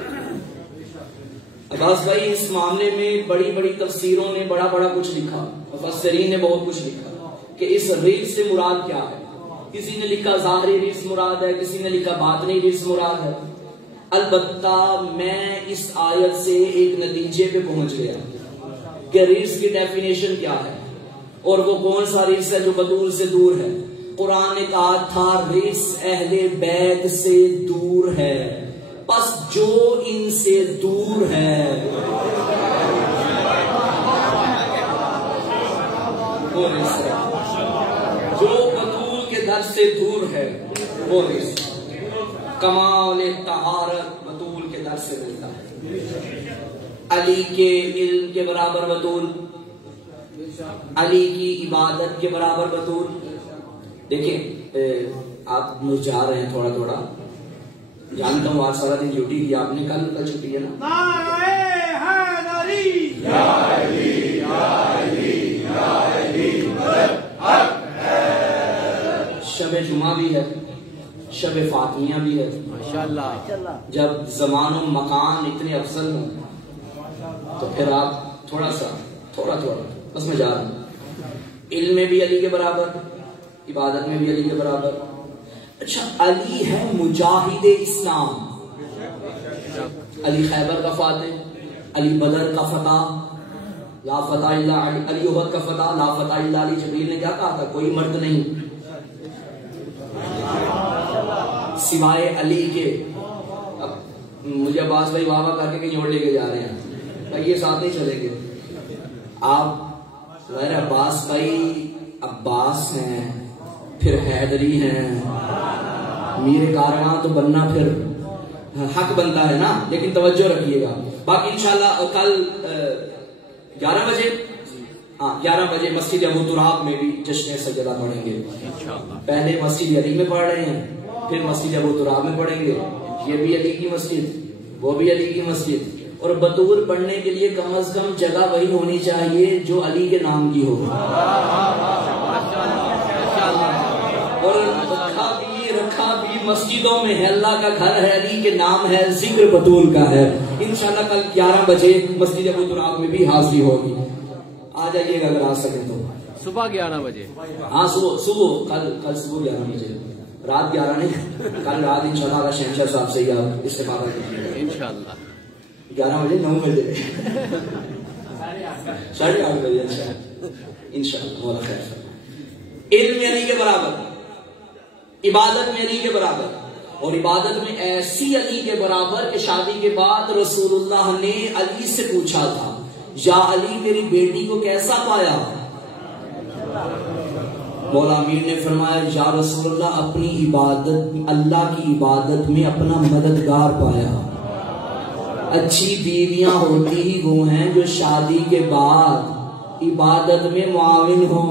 عباس بھائی اس معاملے میں بڑی بڑی تفسیروں نے بڑا کچھ لکھا، مفسرین نے بہت کچھ لکھا کہ اس رجس سے مراد کیا ہے. کسی نے لکھا ظاہری رجس مراد ہے، کسی نے لکھا باطنی رجس مراد ہے. البتہ میں اس آیت سے ایک نتیجے پہ پہنچ گیا کہ رجس کی ڈیفینیشن کیا ہے اور وہ کون سا رجس ہے جو بطول سے دور ہے. قرآن نے کہا تھا رجس اہل بیت سے دور ہے، پس جو ان سے دور ہے وہ رجس ہے. جو بطول کے در سے دور ہے وہ رجس. کمال طہارت بطول کے در سے ملتا ہے. علی کے علم کے برابر بطول، علی کی عبادت کے برابر بطول. دیکھیں آپ جا رہے ہیں تھوڑا جانتا ہوں آج سارا دن ڈیوٹی کی آپ نے، کل چھٹی ہے نا. شب جمعہ بھی ہے، شب فاطمیہ بھی ہے ماشاءاللہ۔ جب زمان و مکان اتنے افضل ہوں تو پھر آپ تھوڑا بس میں جا رہا ہوں، علم میں بھی علی کے برابر، عبادت میں بھی علی کے برابر۔ اچھا، علی ہے مجاہد اسلام، علی خیبر کا فاتح، علی بدر کا فتح، لا فتح الا علی، علی احد کا فتح، لا فتح الا علی۔ جبریل نے کیا کہا تھا؟ کوئی مرد نہیں سوائے علی کے۔ اب مجھے عباس بھائی واہ واہ کر کے کہیں اور لے کے جا رہے ہیں، بھائی یہ ساتھ نہیں چلیں گے آپ۔ غیر عباس بھائی عباس ہیں، پھر حیدری ہیں، میر کارواں تو بننا پھر حق بنتا ہے نا، لیکن توجہ رکھیے گا۔ باقی انشاءاللہ کل 11 بجے مسجد ابو تراب میں بھی جشن سجدہ پڑھیں گے انشاءاللہ۔ پہلے مسجد علی میں پڑھ رہے ہیں، پھر مسجد ابو تراب میں پڑھیں گے، یہ بھی علی کی مسجد، وہ بھی علی کی مسجد۔ اور بطور پڑھنے کے لیے کم از کم جگہ وہی ہونی چاہیے جو علی کے نام کی ہو، اور رکھا بھی مسجدوں میں ہے، اللہ کا گھر ہے، علی کے نام ہے، ذکر بطول کا ہے۔ انشاءاللہ کل 11 بجے مسجد ابو تراب میں بھی حاضری ہوگی، آ جائیے گا اگر آ سکیں تو۔ صبح 11 بجے؟ ہاں صبح کل صبح 11 بجے، رات 11 نہیں، کل رات انشاءاللہ شہنشاہ صاحب سے ہی آپ استفادہ کیجیے گا انشاءاللہ۔ 11 بجے 9 بجے 8:30 بجے انشاءاللہ مولا خیر۔ علم میں علی کے برابر، عبادت میں علی کے برابر، اور عبادت میں ایسی علی کے برابر کہ شادی کے بعد رسول اللہ نے علی سے پوچھا تھا، یا علی میری بیٹی کو کیسا پایا؟ مولا امیر نے فرمایا، یا رسول اللہ اپنی عبادت، اللہ کی عبادت میں اپنا مددگار پایا۔ اچھی بیویاں ہوتی ہی وہ ہیں جو شادی کے بعد عبادت میں معاون ہوں۔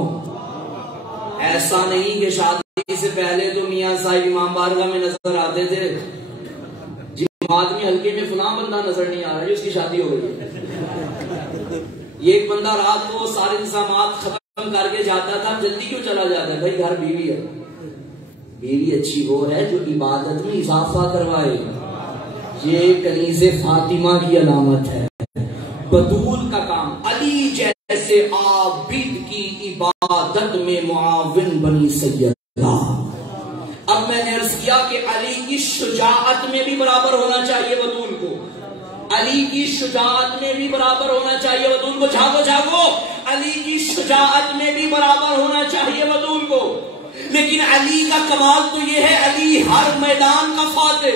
ایسا نہیں کہ شادی سے پہلے تو میاں صاحب امام بارگاہ میں نظر آتے تھے، جماعت میں حلقے میں فلاں بندہ نظر نہیں آ رہا ہے، اس کی شادی ہو گئی۔ یہ ایک بندہ رات کو سارے انتظامات ختم کر کے جاتا تھا، جلدی کیوں چلا جاتا ہے؟ بھائی گھر بیوی ہے، بیوی اچھی وہ ہے جو عبادت میں اضافہ کروائے۔ یہ کنیز فاطمہ کی علامت ہے، بطول کا کام۔ علی جیسے عابد کی عبادت میں معاون بنی سیدہ۔ اب میں نے عرض کیا کہ علی کی شجاعت میں بھی برابر ہونا چاہیے بطول کو، علی کی شجاعت میں بھی برابر ہونا چاہیے بطول کو۔ جھاگو علی کی شجاعت میں بھی برابر ہونا چاہیے بطول کو۔ لیکن علی کا کمال تو یہ ہے، علی ہر میدان کا فاتح،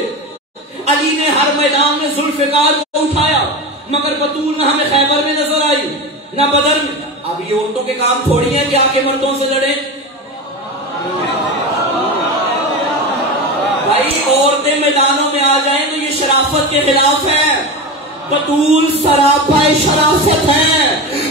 علی نے ہر میدان میں ذوالفقار کو اٹھایا، مگر بطول نہ ہمیں خیبر میں نظر آئی نہ بدر میں۔ اب یہ عورتوں کے کام تھوڑی ہیں کہ آ کے مردوں سے لڑیں، بھائی عورتیں میدانوں میں آ جائیں تو یہ شرافت کے خلاف ہے۔ بطول سراپا شرافت ہے،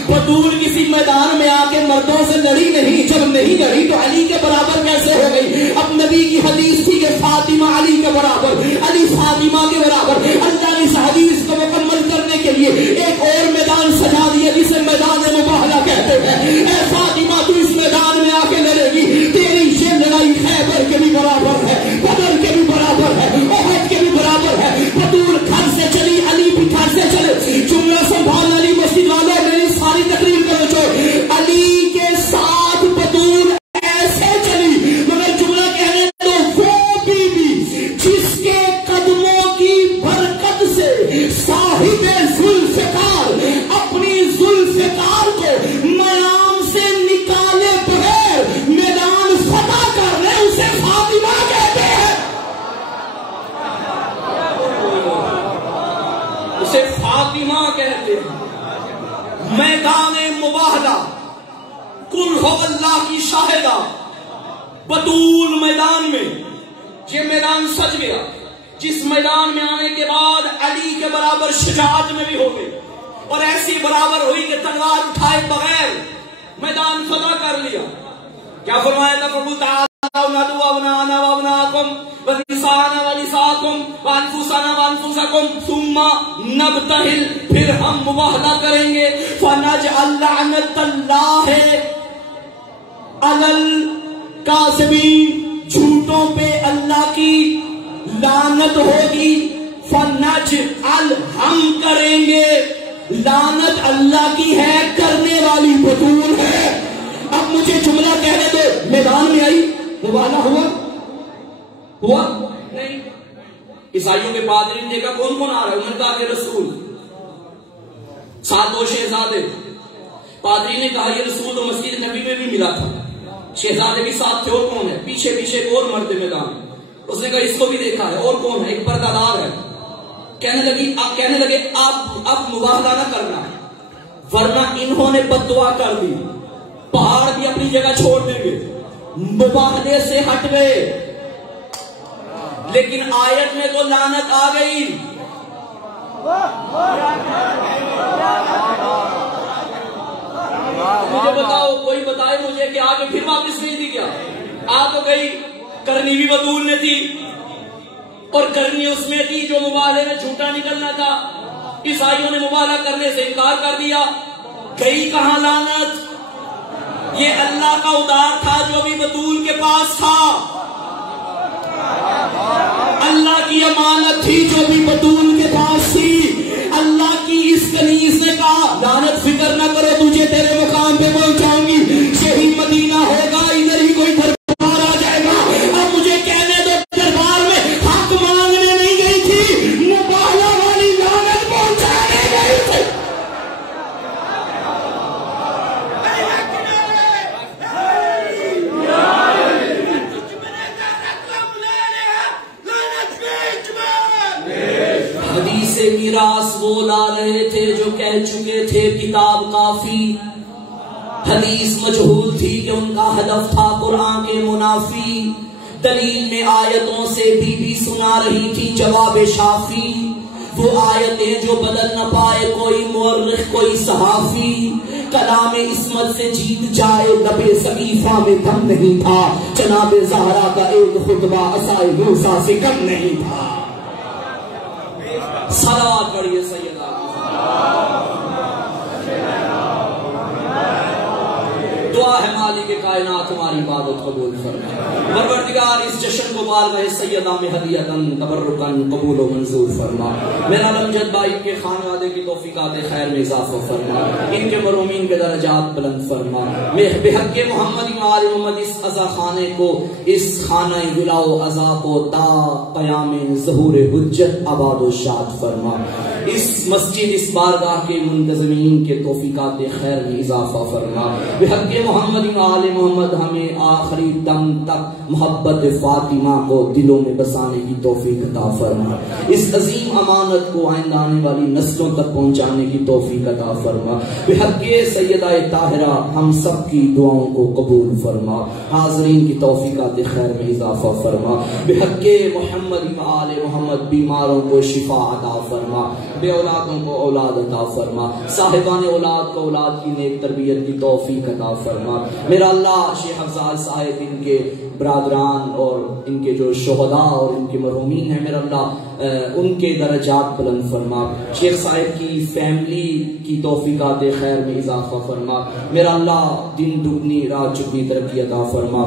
بطول کسی میدان میں آ کے مردوں سے لڑی نہیں، جب نہیں لڑی تو علی کے برابر کیسے ہو گئی؟ اب نبی کی حدیث تھی کہ فاطمہ علی کے برابر، علی فاطمہ کے برابر۔ اللہ نے اس حدیث کو مکمل کرنے کے لیے ایک اور میدان سجا دیا جسے میدان مباہلہ کہتے ہیں۔ اے فاطمہ تو اس میدان میں آ کے لڑے گی، تیری یہ لڑائی خیبر کے بھی برابر ہے، بدر کے بھی برابر ہے، احد کے بھی برابر ہے۔ بطول گھر سے چلی، علی بھی گھر سے چلے۔ جملہ سنبھال علی مسجد والوں، میری ساری تقریر کرو چھوڑ، علی کے ساتھ بطول ایسے چلی، مگر جملہ کہنے تو وہ بی بی جس کے قدموں کی برکت سے صاحب ذوالفقار اپنی ذوالفقار کو میدان سے نکالے بغیر میدان فتح کر رہے، اسے فاطمہ کہتے ہیں، اسے فاطمہ کہتے ہیں۔ میدان مباہلہ، کل ہو اللہ کی شاہدہ، بطول میدان میں، یہ میدان سج گیا، جس میدان میں آنے کے بعد علی کے برابر شجاعت میں بھی ہو گئی، اور ایسی برابر ہوئی کہ تلوار اٹھائے بغیر میدان فتح کر لیا۔ کیا فرمایا تھا قبول تعالیٰ؟ ندعو ابناءنا وابناءکم ونساءنا ونساءکم وانفسنا وانفسکم ثم نبتہل، پھر ہم مباہلہ کریں گے، فنجعل لعنت اللہ علی الکاذبین، جھوٹوں پہ اللہ کی لعنت ہوگی، فنجعل ہم کریں گے، لعنت اللہ کی ہے، کرنے والی بطول ہے۔ اب مجھے جملہ کہنے دو، میدان میں آئی مباحثہ ہوا نہیں؟ عیسائیوں کے پادری نے دیکھا کون کون آ رہا ہے، انہوں نے کہا کہ رسول، ساتھ دو شہزادے۔ پادری نے کہا یہ رسول تو مسجد نبی میں بھی ملا تھا، شہزادے بھی ساتھ تھے، اور کون ہے؟ پیچھے پیچھے ایک اور مرد میدان۔ اس نے کہا اس کو بھی دیکھا ہے، اور کون ہے؟ ایک پردہ دار ہے۔ کہنے لگے اب مباحثہ نہ کرنا، ورنہ انہوں نے بد دعا کر دی، پہاڑ بھی اپنی جگہ چھوڑ دیں گے۔ مباحثے سے ہٹ گئے، لیکن آیت میں تو لعنت آ گئی۔ مجھے بتاؤ، کوئی بتائے مجھے کہ آگے پھر واپس نہیں دی گیا؟ آ تو گئی، کرنی بھی بطول نے تھی، اور کرنی اس میں تھی جو مباحثے میں جھوٹا نکلنا تھا۔ عیسائیوں نے مباحثہ کرنے سے انکار کر دیا، گئی کہاں لعنت؟ یہ اللہ کا ادار تھا جو بھی بطول کے پاس تھا، اللہ کی امانت تھی جو بھی بطول کے پاس تھی۔ اللہ کی اس کنیز نے کہا لعنت فکر نہ کرو، تجھے تیرے مقام پہ پہنچاؤں گی، یہی مدینہ ہوگا، ادھر ہی کوئی دربار آ جائے گا۔ اب مجھے کہنے دو، دربار میں حق مانگنے نہیں گئی تھی، مباحثہ والی لعنت پہنچانے گئی تھی۔ حدیث میراث وہ لا رہے تھے جو کہہ چکے تھے کتاب کافی، حدیث مجہول تھی کہ ان کا ہدف تھا قرآن کے منافی، دلیل میں آیتوں سے بی بی سنا رہی تھی جواب شافی، وہ آیتیں جو بدل نہ پائے کوئی مورخ کوئی صحافی، کلام عصمت سے جیت جائے لبے سقیفہ میں دم نہیں تھا، جناب زہرا کا ایک خطبہ عصائے موسیٰ سے کم نہیں تھا۔ صلوات پڑھیے سیدہ، دعا ہے مالک کائنات ہماری عبادت قبول فرمائے، پروردگار اس جشن کو بارگاہ سیدہ میں ہدیۃً تبرکاً قبول و منظور فرما، میرا امجد بھائی کے خانوادے کی توفیقات خیر میں اضافہ فرما، ان کے مرحومین کے درجات بلند فرما، بحق محمد و آل محمد اس عزا خانے کو، اس خانہ ولا و عزا کو تا قیام ظہور حجت آباد و شاد فرما، اس مسجد اس بارگاہ کے منتظمین کے توفیقات خیر میں اضافہ فرما، بحق محمد و آل محمد ہمیں آخری دم تک محبت فاطمہ کو دلوں میں بسانے کی توفیق عطا فرما، اس عظیم امانت کو آئندہ آنے والی نسلوں تک پہنچانے کی توفیق عطا فرما، بحق سیدہ طاہرہ ہم سب کی دعاؤں کو قبول فرما، حاضرین کی توفیقات خیر میں اضافہ فرما، بحق محمد و آل محمد بیماروں کو شفا عطا فرما، بے اولادوں کو اولاد عطا فرما، صاحبان اولاد کو اولاد کی نیک تربیت کی توفیق عطا فرما، میرا اللہ شیخ افضال صاحب ان کے برادران اور ان کے جو شہداء اور ان کے مرحومین ہیں، میرا اللہ ان کے درجات بلند فرما، شیخ صاحب کی فیملی کی توفیقات خیر میں اضافہ فرما، میرا اللہ دن دگنی رات چگنی ترقی عطا فرما،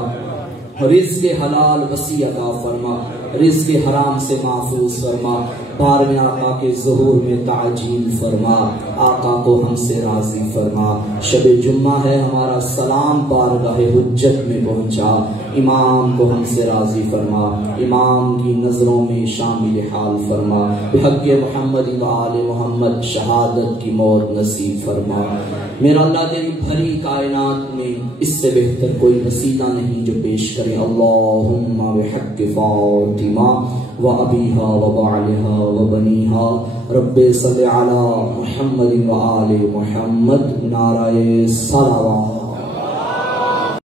رزق حلال وسیع عطا فرما، رزق حرام سے محفوظ فرما، بارگاہ آقا کے ظہور میں تعجیل فرما، آقا کو ہم سے راضی فرما، شب جمعہ ہے ہمارا سلام بارگاہ حجت میں پہنچا، امام کو ہم سے راضی فرما، امام کی نظروں میں شامل حال فرما، بحق محمد و آل محمد شہادت کی موت نصیب فرما، میرا اللہ تیری بھری کائنات میں اس سے بہتر کوئی وسیلہ نہیں جو پیش کرے، اللہم بحق فاطمہ و ابیہا و بعلہا و بنیہا، رب صلی علی محمد و آل محمد، نعرہ صلوات۔